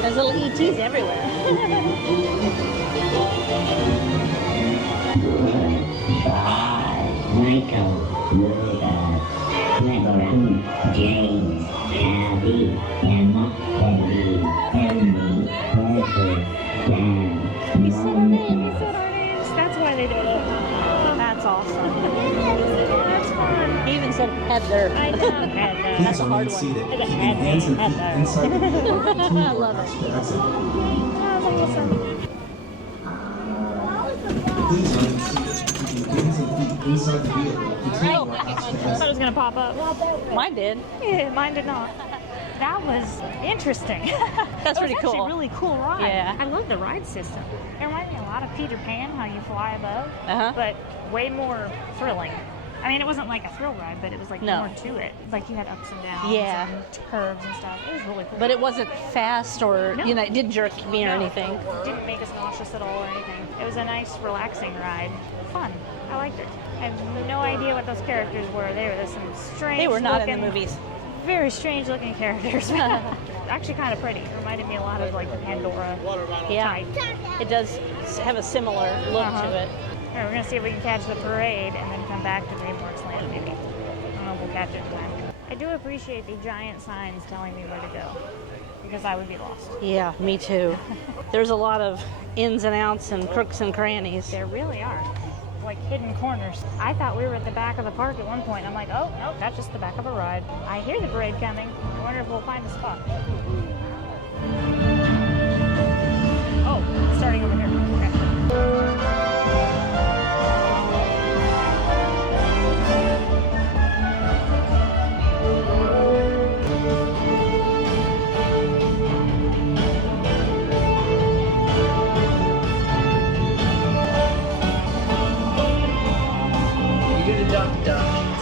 There's little ETs everywhere. Michael, Rhoda, Cleveland, James, Abby, Emma, Eddie, Henry, Parker, Dan, He said our names. That's why they did it. That's awesome. That's fun. He even said Heather. I know. Heather. That's a hard one. Like a Heather. inside the vehicle. I love it. That's it. That's awesome. Please keep your hands and feet inside the vehicle. I thought it was going to pop up. Mine did. Yeah, mine did not. That was interesting. That's pretty Actually cool. a really cool ride. Yeah. I love the ride system. It reminded me a lot of Peter Pan, how you fly above, Uh-huh. but way more thrilling. I mean, it wasn't like a thrill ride, but it was like No. more to it. Like you had ups and downs Yeah. and curves and stuff. It was really cool. But it wasn't fast or, No. you know, it didn't jerk me or No, anything. It didn't make us nauseous at all or anything. It was a nice, relaxing ride. Fun. I liked it. I have no idea what those characters were. There's some strange They were not in the looking- movies. Very strange looking characters. Actually kind of pretty. It reminded me a lot of like the Pandora Yeah. type. It does have a similar look Uh-huh. to it. All right, we're gonna see if we can catch the parade and then come back to DreamWorks Land maybe. I don't know if we'll catch it in time. I do appreciate the giant signs telling me where to go because I would be lost. Yeah, me too. There's a lot of ins and outs and crooks and crannies. There really are. Like hidden corners. I thought we were at the back of the park at one point. I'm like, oh, no, that's just the back of a ride. I hear the parade coming. I wonder if we'll find a spot. Oh, it's starting over here. Okay. You do the duck duck.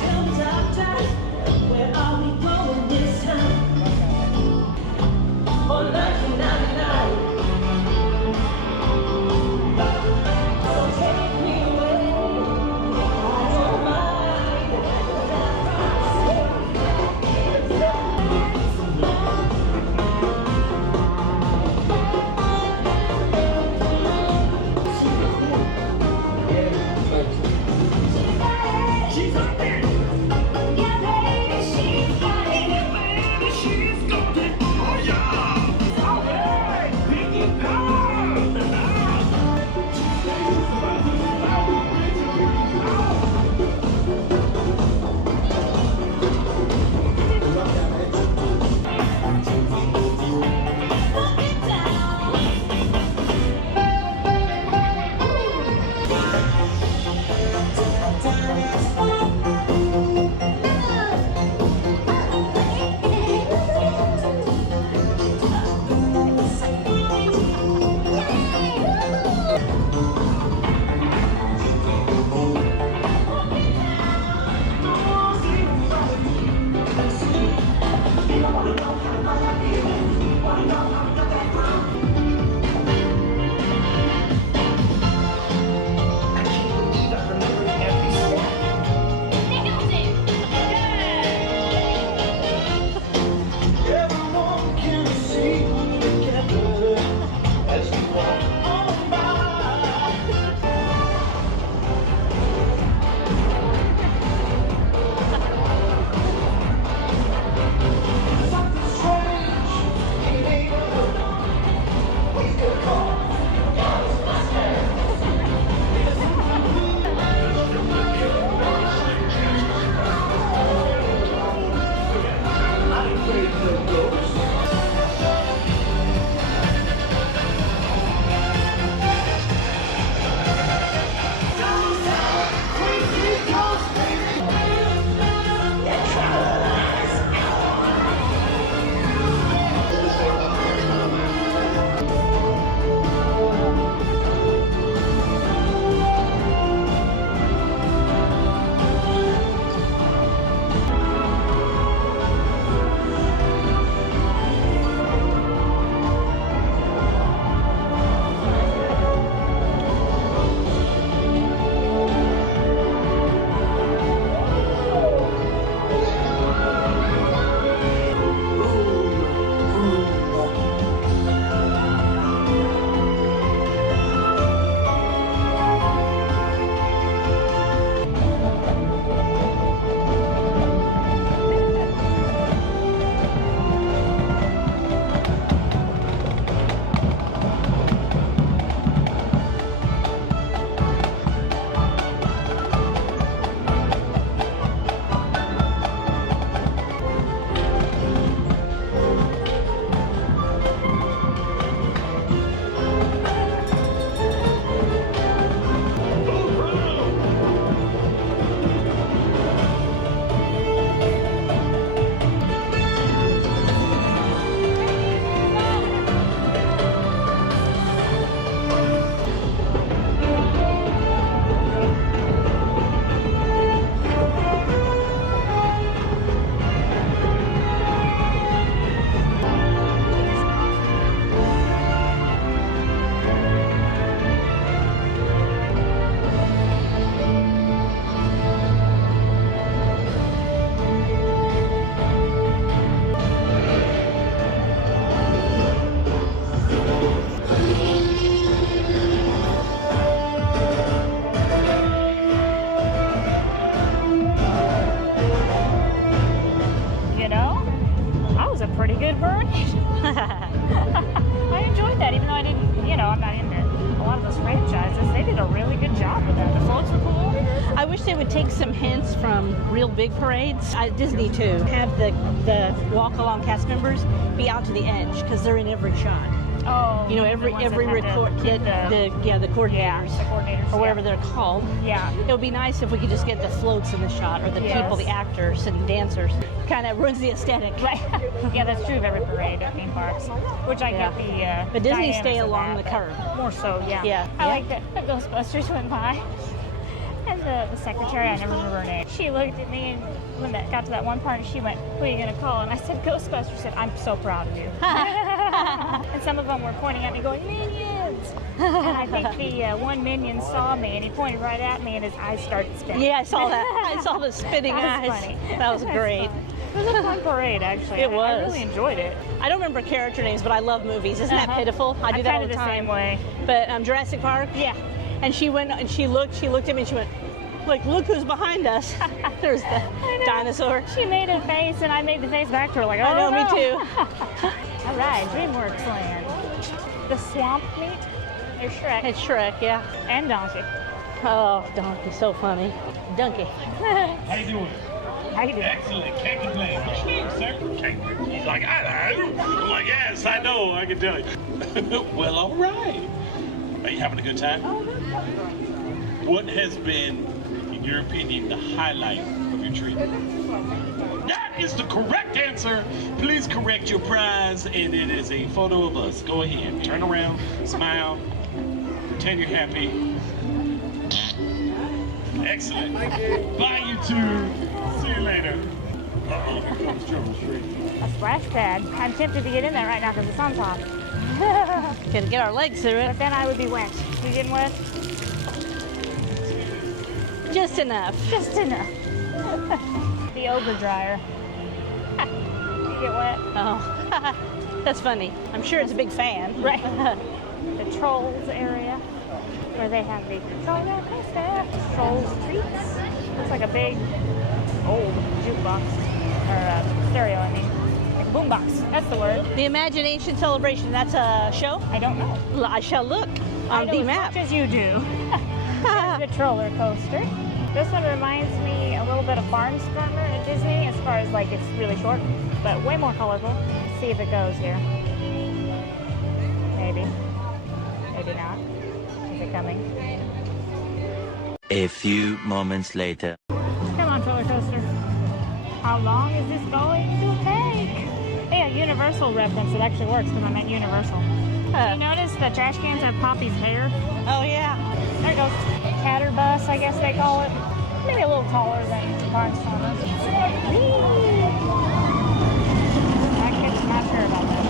pretty good parade. I enjoyed that, even though I didn't, I'm not into a lot of those franchises. They did a really good job with that. The floats were cool. I wish they would take some hints from real big parades. Disney too. Have the walk along cast members be out to the edge because they're in every shot. Oh, every record, the coordinators, or whatever they're called. Yeah, it would be nice if we could just get the floats in the shot, or the people, the actors and dancers. Kind of ruins the aesthetic. Right. Yeah, that's true of every parade at theme parks. Which I get the. But Disney stay along the curb. More so, yeah. Yeah. I like that the Ghostbusters went by, and the secretary, I never remember her name. She looked at me, and when that got to that one part, and she went, "Who are you gonna call?" And I said, "Ghostbusters." She said, "I'm so proud of you." And some of them were pointing at me going, "Minions!" And I think the one Minion saw me and he pointed right at me and his eyes started spinning. Yeah, I saw that. I saw the spinning eyes. Funny. That was great. It was a fun parade, actually. It was. I really enjoyed it. I don't remember character names, but I love movies. Isn't that pitiful? I do that all the time. Same way. But Jurassic Park? Yeah. And she went and she looked at me and she went, like, look who's behind us. There's the dinosaur. She made a face and I made the face back to her like, oh, I know, no. me too. All right, DreamWorks Land. The swamp meat is Shrek. It's Shrek, yeah. And Donkey. Oh, Donkey, so funny. Donkey. How you doing? How you doing? Excellent. Can't complain. What's your name, sir? He's like, I know. I'm like, yes, I know. I can tell you. Well, all right. Are you having a good time? What has been, in your opinion, the highlight of your trip? That is the correct answer. Please correct your prize, and it is a photo of us. Go ahead. Turn around. Smile. Pretend you're happy. Excellent. Bye, you two. See you later. Uh-oh, here comes Trouble Street. A splash pad. I'm tempted to get in there right now because it's on top. Can get our legs through it. But then I would be wet. You getting wet? Just enough. Just enough. The ogre dryer. You get wet? Oh, that's funny. I'm sure it's a big fan. Right. The Trolls area, where they have the roller coaster. Trolls treats. Looks like a big, old jukebox. Or stereo, I mean. Like a boombox. That's the word. The Imagination Celebration, that's a show? I don't know. I shall look on the map. As much as you do. There's the roller coaster. This one reminds me a little bit of Barnstormer at Disney as far as like it's really short, but way more colorful. Let's see if it goes here. Maybe. Maybe not. Is it coming? A few moments later. Come on, roller coaster. How long is this going to take? Hey, a Universal reference. It actually works because I meant Universal. You notice the trash cans have Poppy's hair? Oh, yeah. There it goes. Catterbus, I guess they call it. Maybe a little taller than Barnstormer. I'm not sure about that.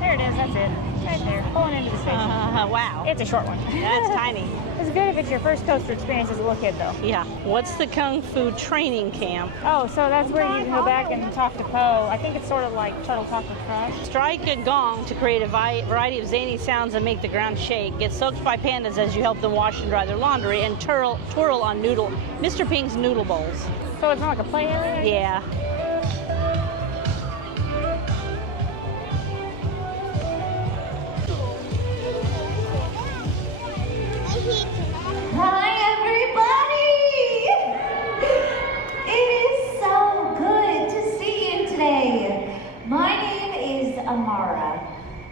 There it is, that's it. Right there, pulling into the station. Wow. It's a short one. That's tiny. It's good if it's your first coaster experience as a little kid, though. Yeah. What's the Kung Fu training camp? Oh, so that's where you can go back and talk to Poe. I think it's sort of like Turtle Talk with Crush. Strike a gong to create a variety of zany sounds and make the ground shake. Get soaked by pandas as you help them wash and dry their laundry, and twirl on Mr. Pink's noodle bowls. So it's not like a play area? Yeah. Hi, everybody! It is so good to see you today. My name is Amara.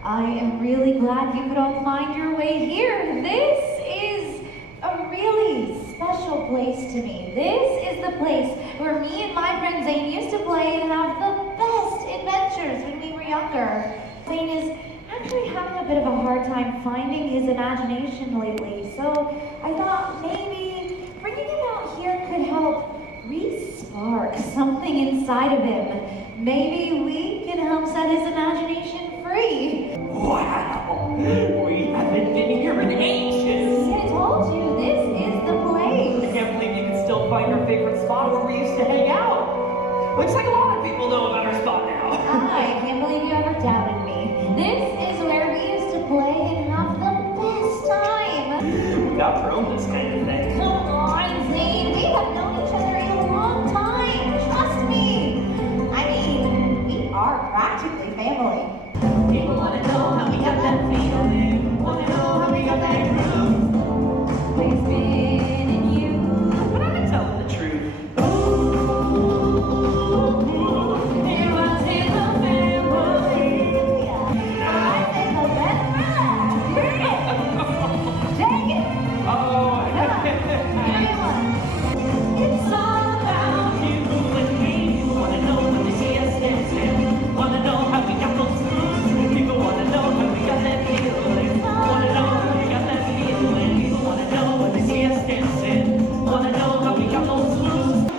I am really glad you could all find your way here. This is a really special place to me. This is the place where me and my friend Zane used to play and have the best adventures when we were younger. Zane is actually having a bit of a hard time finding his imagination lately, so I thought maybe bringing him out here could help re-spark something inside of him. Maybe we can help set his imagination free. Wow! We haven't been here in ages! I told you, this is the place. I can't believe you can still find our favorite spot where we used to hang out. Looks like a lot of people know about our spot now. I can't believe you ever doubted me. This is where we used to play and have the best time. We've outgrown this kind of thing. Come on, Zane. We have known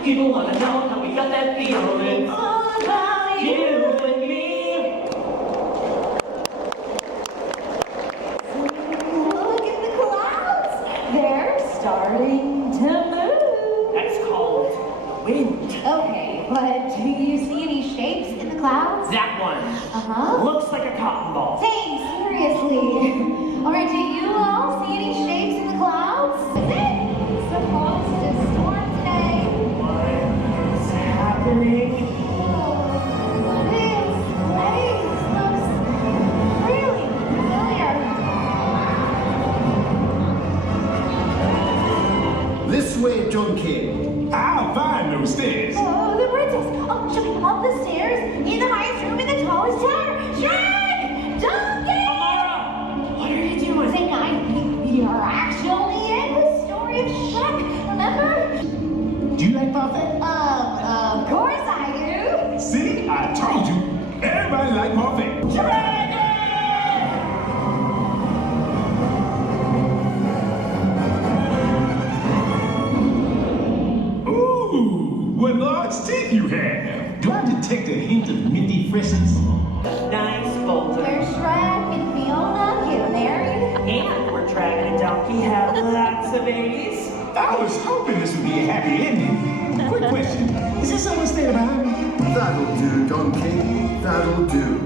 People wanna know how we got that feeling. All about you and me. Look at the clouds. They're starting to move. That's called wind. Okay, but do you see any shapes in the clouds? That one. Uh-huh. Looks like a cotton ball. Hey, seriously. All right, do you all see any shapes in the clouds? Supposed to storm today. What's happening? What is? Waves looks really familiar. This way, donkey. I'll find those stairs. Oh, the princess. Oh, should we up the stairs? In the highest room in the tallest tower. Shrek! Donkey! Amara! What are you doing? Say, we are actually in the story of Shrek, remember? Do you like parfait? Of course I do. See, I told you. Everybody like parfait. Ooh, what large teeth you have. Do I detect a hint of minty freshness? Nice boulder. We're Shrek and Fiona get married. And we're dragging a donkey, have lots of babies. I was hoping this would be a happy ending. Quick question. Is there someone staying behind me? That'll do, donkey. That'll do.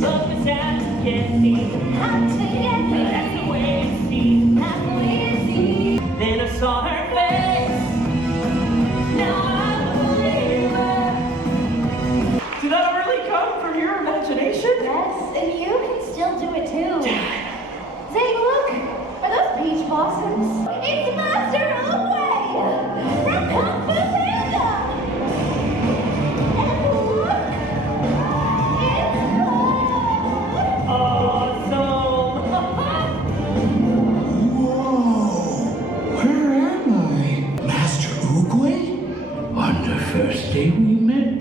Something's out to get me. Out to get me. That's the way it seems. That's the way to see. Then I saw her face. Now I'm a believer. Did that really come from your imagination? Yes, and you can still do it too. Say, look. Are those peach blossoms? It's Master Oogway from Kung Fu Panda. And look. It's gold. Awesome. Whoa! Where am I? Master Oogway? On the first day we met,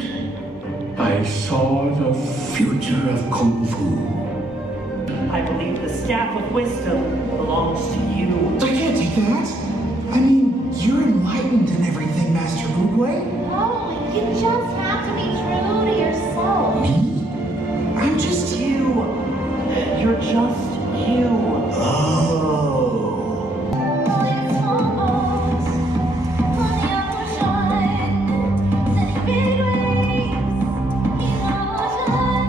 I saw the future of Kung Fu. I believe the staff of wisdom belongs to you. I can't take that. I mean, you're enlightened and everything, Master Oogway. No, you just have to be true to yourself. Me? I'm just You. You're just you. Oh. It's almost on the ocean, setting big waves in the ocean.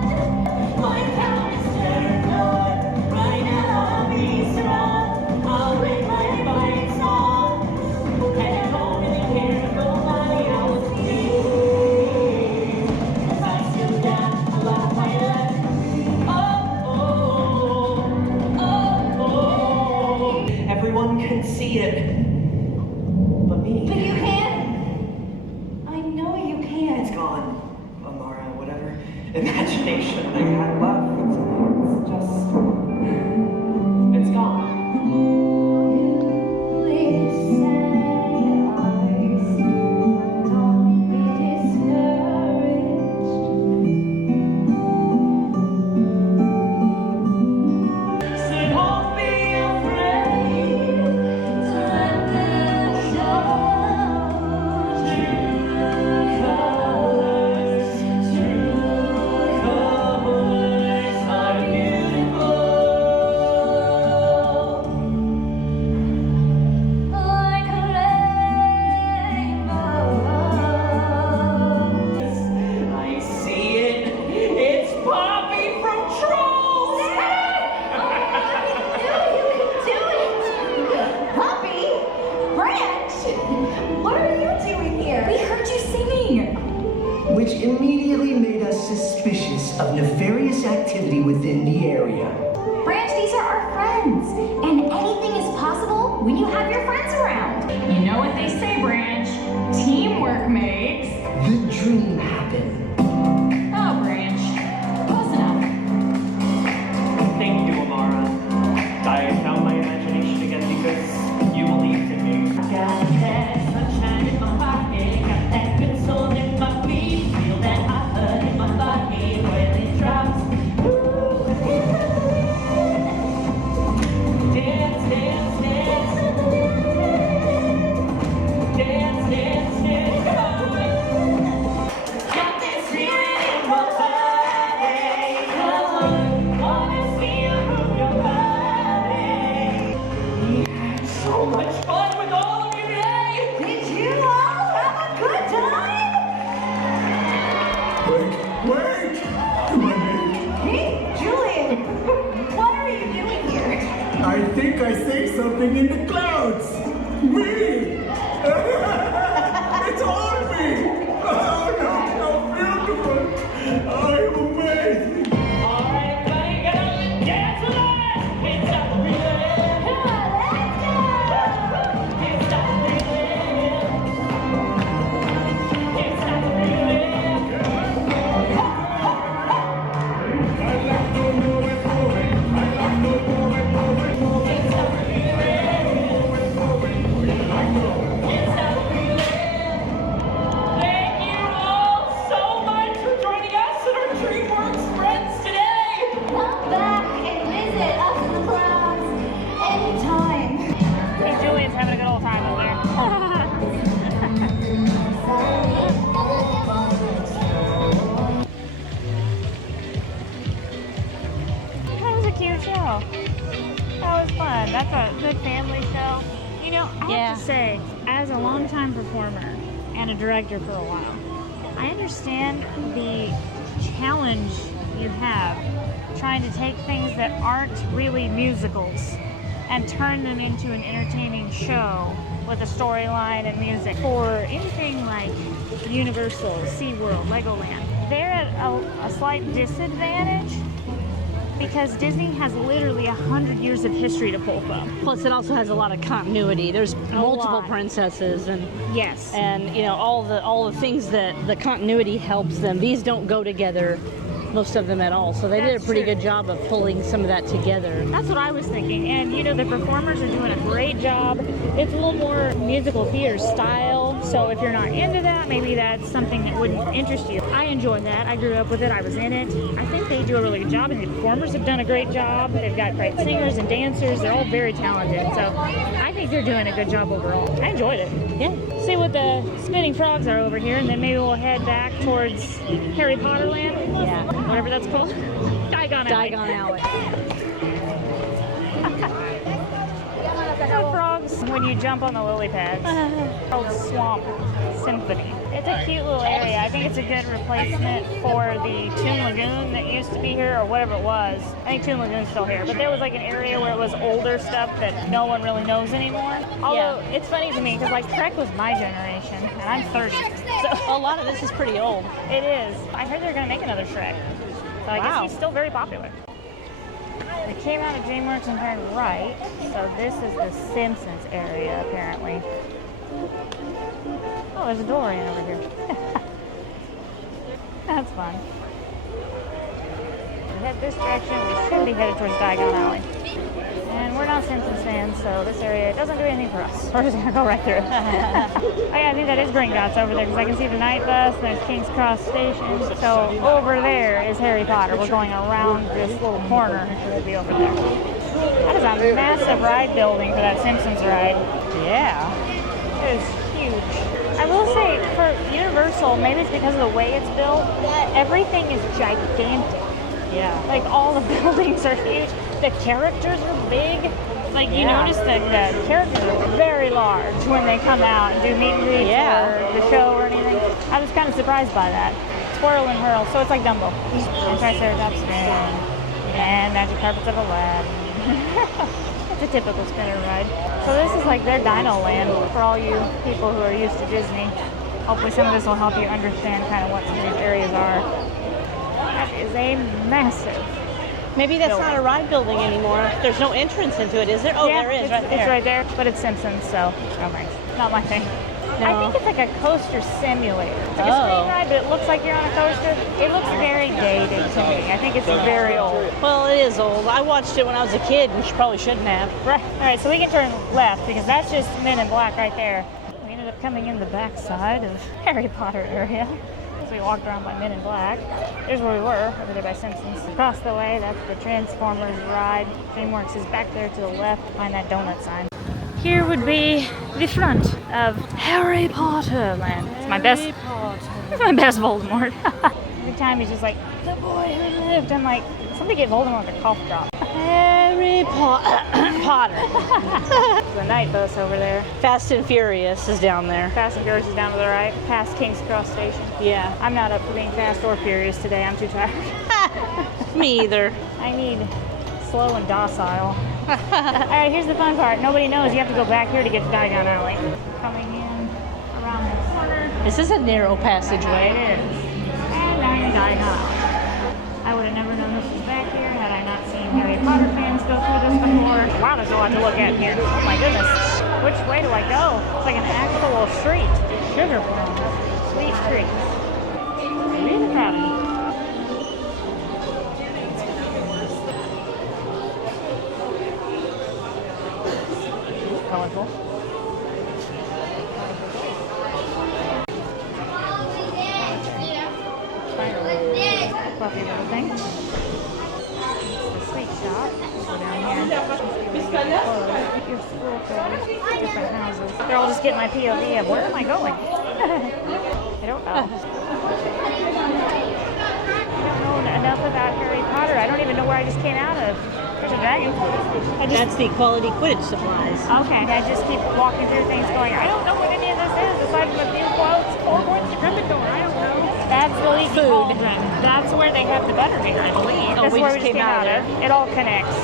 My power is paranoid. Right now I'll be strong. I'll break my fighting song. And I don't really care if nobody else sees. 'Cause I still got a lot of my left. Everyone can see it. But me. But you can. I know you can. It's gone. Amara, whatever imagination they had left. It's just. It's gone. Say, don't be afraid to let them show. True colors are beautiful. Like a rainbow. I see it. It's Poppy from Trolls. Puppy? Branch? What are you doing here? We heard you singing. Which immediately made us suspicious of nefarious activity within the area. Branch, these are our friends. And anything is possible when you have your friends around. You know what they say, Branch. Teamwork makes. The dream happened. Oh, Branch. Close enough. Thank you, Amara. I found my imagination again because you believed in me. Got that sunshine in my pocket, got that good soul in my feet, feel that hot blood in my body when it drops. Ooh, dance, dance, dance. something in the clouds. Me! It's all me! Oh, look how beautiful! I'm amazing! Alright, everybody, get up and dance alive! Can't stop the feeling! Can't stop the feeling! Can't stop the feeling! I like to move it, move it. I like to move it, move it, move it. Can't stop the feeling! Move it, move it. I like to. Can't stop the feeling! Thank you all so much for joining us at our DreamWorks Friends today! Come back and visit us in the clouds anytime. Hey, Julian's having a good old time over there. That was a cute show. That was fun. That's a good family show. You know, I have to say, as a longtime performer and a director for a while, I understand the challenge you have trying to take things that aren't really musicals and turn them into an entertaining show with a storyline and music. For anything like Universal, SeaWorld, Legoland, they're at a slight disadvantage because Disney has literally 100 years of history to pull from. Plus, it also has a lot of continuity. There's multiple lot. princesses, and Yes. and you know all the things that the continuity helps them. These don't go together, most of them at all. So they did That's a pretty true. good job of pulling some of that together. That's what I was thinking. And you know, the performers are doing a great job. It's a little more musical theater style. So if you're not into that, maybe that's something that wouldn't interest you. I enjoy that. I grew up with it. I was in it. I think they do a really good job, and the performers have done a great job. They've got great singers and dancers. They're all very talented. So I think they're doing a good job overall. I enjoyed it. Yeah. See what the spinning frogs are over here, and then maybe we'll head back towards Harry Potter Land. Yeah. Whatever that's called. Diagon Alley. Diagon Alley. The frogs when you jump on the lily pads. Called Swamp Symphony. It's a cute little area. I think it's a good replacement for the Toon Lagoon that used to be here, or whatever it was. I think Toon Lagoon's still here, but there was like an area where it was older stuff that no one really knows anymore. Although it's funny to me because like Shrek was my generation, and I'm 30. So a lot of this is pretty old. It is. I heard they're going to make another Shrek. So I guess he's still very popular. We came out of DreamWorks and turned right, so this is the Simpsons area apparently. Oh, there's a DeLorean over here. That's fun. We head this direction, we should be headed towards Diagon Alley. And we're not Simpsons fans, so this area doesn't do anything for us. We're just gonna go right through. Oh yeah, I think that is Gringotts over there, because I can see the night bus, and there's King's Cross Station. So over there is Harry Potter. We're going around this little corner, we'll be over there. That is a massive ride building for that Simpsons ride. Yeah. It is huge. I will say, for Universal, maybe it's because of the way it's built, everything is gigantic. Yeah. Like, all the buildings are huge. The characters are big. Like, you notice that the characters are very large when they come out and do meet and greets or the show or anything. I was kind of surprised by that. Twirl and Hurl, so it's like Dumbo. And Triceratops Spin. And Magic Carpets of Aladdin. It's a typical spinner ride. So this is like their Dino Land for all you people who are used to Disney. Hopefully some of this will help you understand kind of what some of these areas are. That is a massive Maybe that's building. not a ride building anymore. There's no entrance into it, is there? Oh, yeah, there is, it's, right there. It's right there, but it's Simpsons, so not my thing. No. I think it's like a coaster simulator. It's like a screen ride, but it looks like you're on a coaster. It looks very dated to me. I think it's very old. Well, it is old. I watched it when I was a kid, and probably shouldn't have. Right. All right, so we can turn left because that's just Men in Black right there. We ended up coming in the back side of Harry Potter area. So we walked around by Men in Black. Here's where we were, over there by Simpsons. Across the way, that's the Transformers ride. DreamWorks is back there to the left, behind that donut sign. Here would be the front of Harry Potter Land. It's my best. It's my best Voldemort. Every time he's just like, the boy who lived. I'm like, somebody get Voldemort with a cough drop. Harry Potter. There's a night bus over there. Fast and Furious is down there. Fast and Furious is down to the right, past King's Cross Station. Yeah. I'm not up for being fast or furious today. I'm too tired. Me either. I need slow and docile. Alright, here's the fun part. Nobody knows you have to go back here to get to Diagon Alley. Coming in around the corner. This is a narrow passageway. It is. And now you're Diagon Alley. I would have never known this was back here had I not seen Harry Potter fans go through this before. Wow, there's a lot to look at here. Oh my goodness. Which way do I go? It's like an actual street. Sugar plums. Sweet treats. Really crowded. Colorful. Fluffy little thing. It's the sweet shop. Go down here. Your school clothes, different houses. They're all just getting my POV of where am I going? I don't know. I don't know enough about Harry Potter. I don't even know where I just came out of. There's a dragon. That's the quality Quidditch supplies. Okay, I just keep walking through things going, I don't know what any of this is, aside from a few quotes, 4 points to Gryffindor, I don't know. That's the leaky Food. cauldron. That's where they have the butterbeer, I believe. Oh, That's we where just we just came out of. It all connects.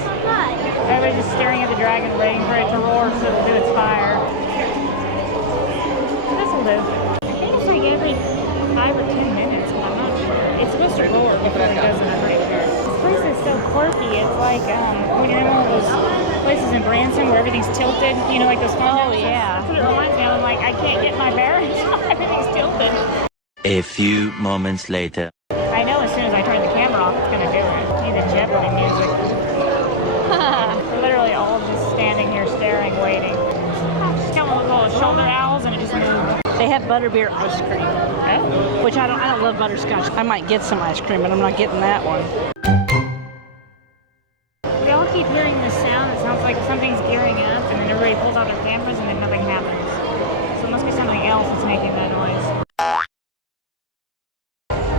Everybody's just staring at the dragon, waiting for it to roar so it'll do its fire. This'll do. I think it's like every 5 or 10 minutes, but I'm not sure. It's supposed to roar before it goes in a break. This place is so quirky. It's like, when you're in one of those places in Branson where everything's tilted, you know, like those fun houses. yeah. That's what it reminds me of. I'm like, I can't get my bearings. Everything's tilted. A few moments later. I know as soon as I turn the camera off, it's going to do it. Need the Jeopardy music. We're literally all just standing here staring, waiting. Just got one of those little shoulder owls and it just moved. They have butterbeer ice cream, which I don't love butterscotch. I might get some ice cream, but I'm not getting that one. We all keep hearing this sound. It sounds like something's gearing up, and then everybody pulls out their cameras, and then nothing happens. So it must be something else that's making that noise.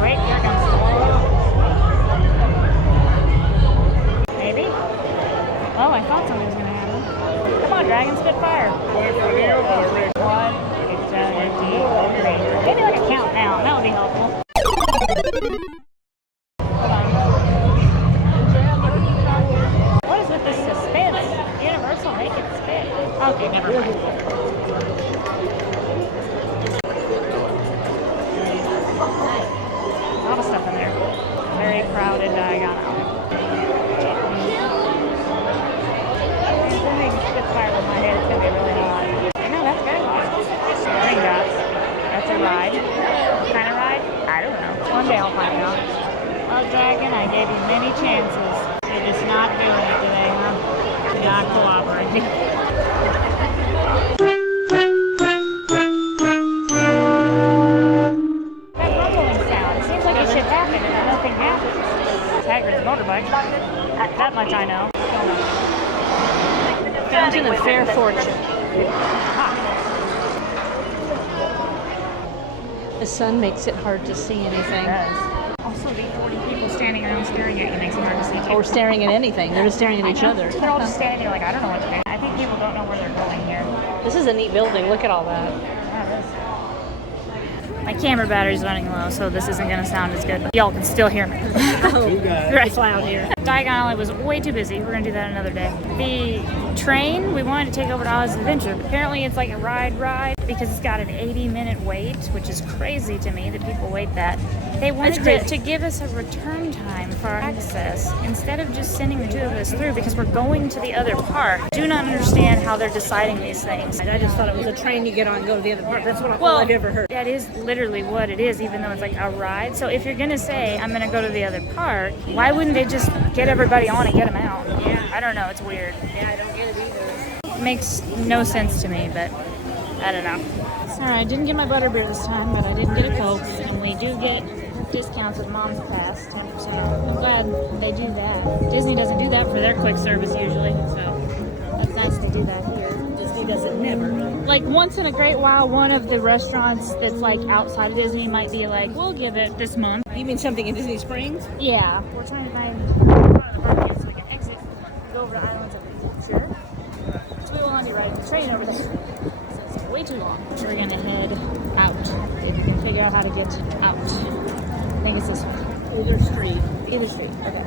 Wait, here it comes. Maybe? Oh, I thought something was going to happen. Come on, dragon, spit fire. 1, 2, 3. Maybe like a count now. That would be helpful. Hold on. What is with this suspense? Universal, make it spit. Okay, never mind. A lot of stuff in there. Very crowded Diagon Alley. Fire with my head, it's gonna be really hot. No, that's very hot. Ring dots. That's a ride. What kind of ride? I don't know. One day I'll find out. Well, Dragon, I gave you many chances. You're just not doing it today, huh? You're not cooperating. That rumbling sound. It seems like it should happen and nothing happens. Hagrid's motorbike. That much I know. Fountain of Fair Fortune. The sun makes it hard to see anything. It does. Also, the 40 people standing around staring at you makes it hard to see too. Or staring at anything. They're just staring at each other. They're all just standing there like, I don't know what to do. I think people don't know where they're going here. This is a neat building. Look at all that. Yeah, it is. My camera battery's running low, so this isn't going to sound as good. Y'all can still hear me. Right. It's loud here. Diagon Alley was way too busy. We're going to do that another day. The train, we wanted to take over to Oz Adventure. Apparently it's like a ride because it's got an 80-minute wait, which is crazy to me that people wait that. They wanted to give us a return time for our access instead of just sending the 2 of us through because we're going to the other park. Do not understand how they're deciding these things. I just thought it was a train you get on and go to the other park. That's what all I've ever heard. That is literally what it is, even though it's like a ride. So if you're going to say, I'm going to go to the other park, why wouldn't they just get everybody on and get them out? Yeah. I don't know. It's weird. Yeah, I don't get it either. It makes no sense to me, but I don't know. Alright, I didn't get my butterbeer this time, but I did get a Coke, and we do get discounts with Mom's Pass, 10%. I'm glad they do that. Disney doesn't do that for their quick service usually, so that's nice to do that here. Disney does it never. Like once in a great while, one of the restaurants that's like outside of Disney might be like, we'll give it this month. You mean something in Disney Springs? Yeah. We're trying to find so we can exit and go over to Islands of Adventure. So we will not be riding the train over there. So it's way too long. We're gonna head out. If you can figure out how to get out. I think it's this way. Either street. Either street. Okay.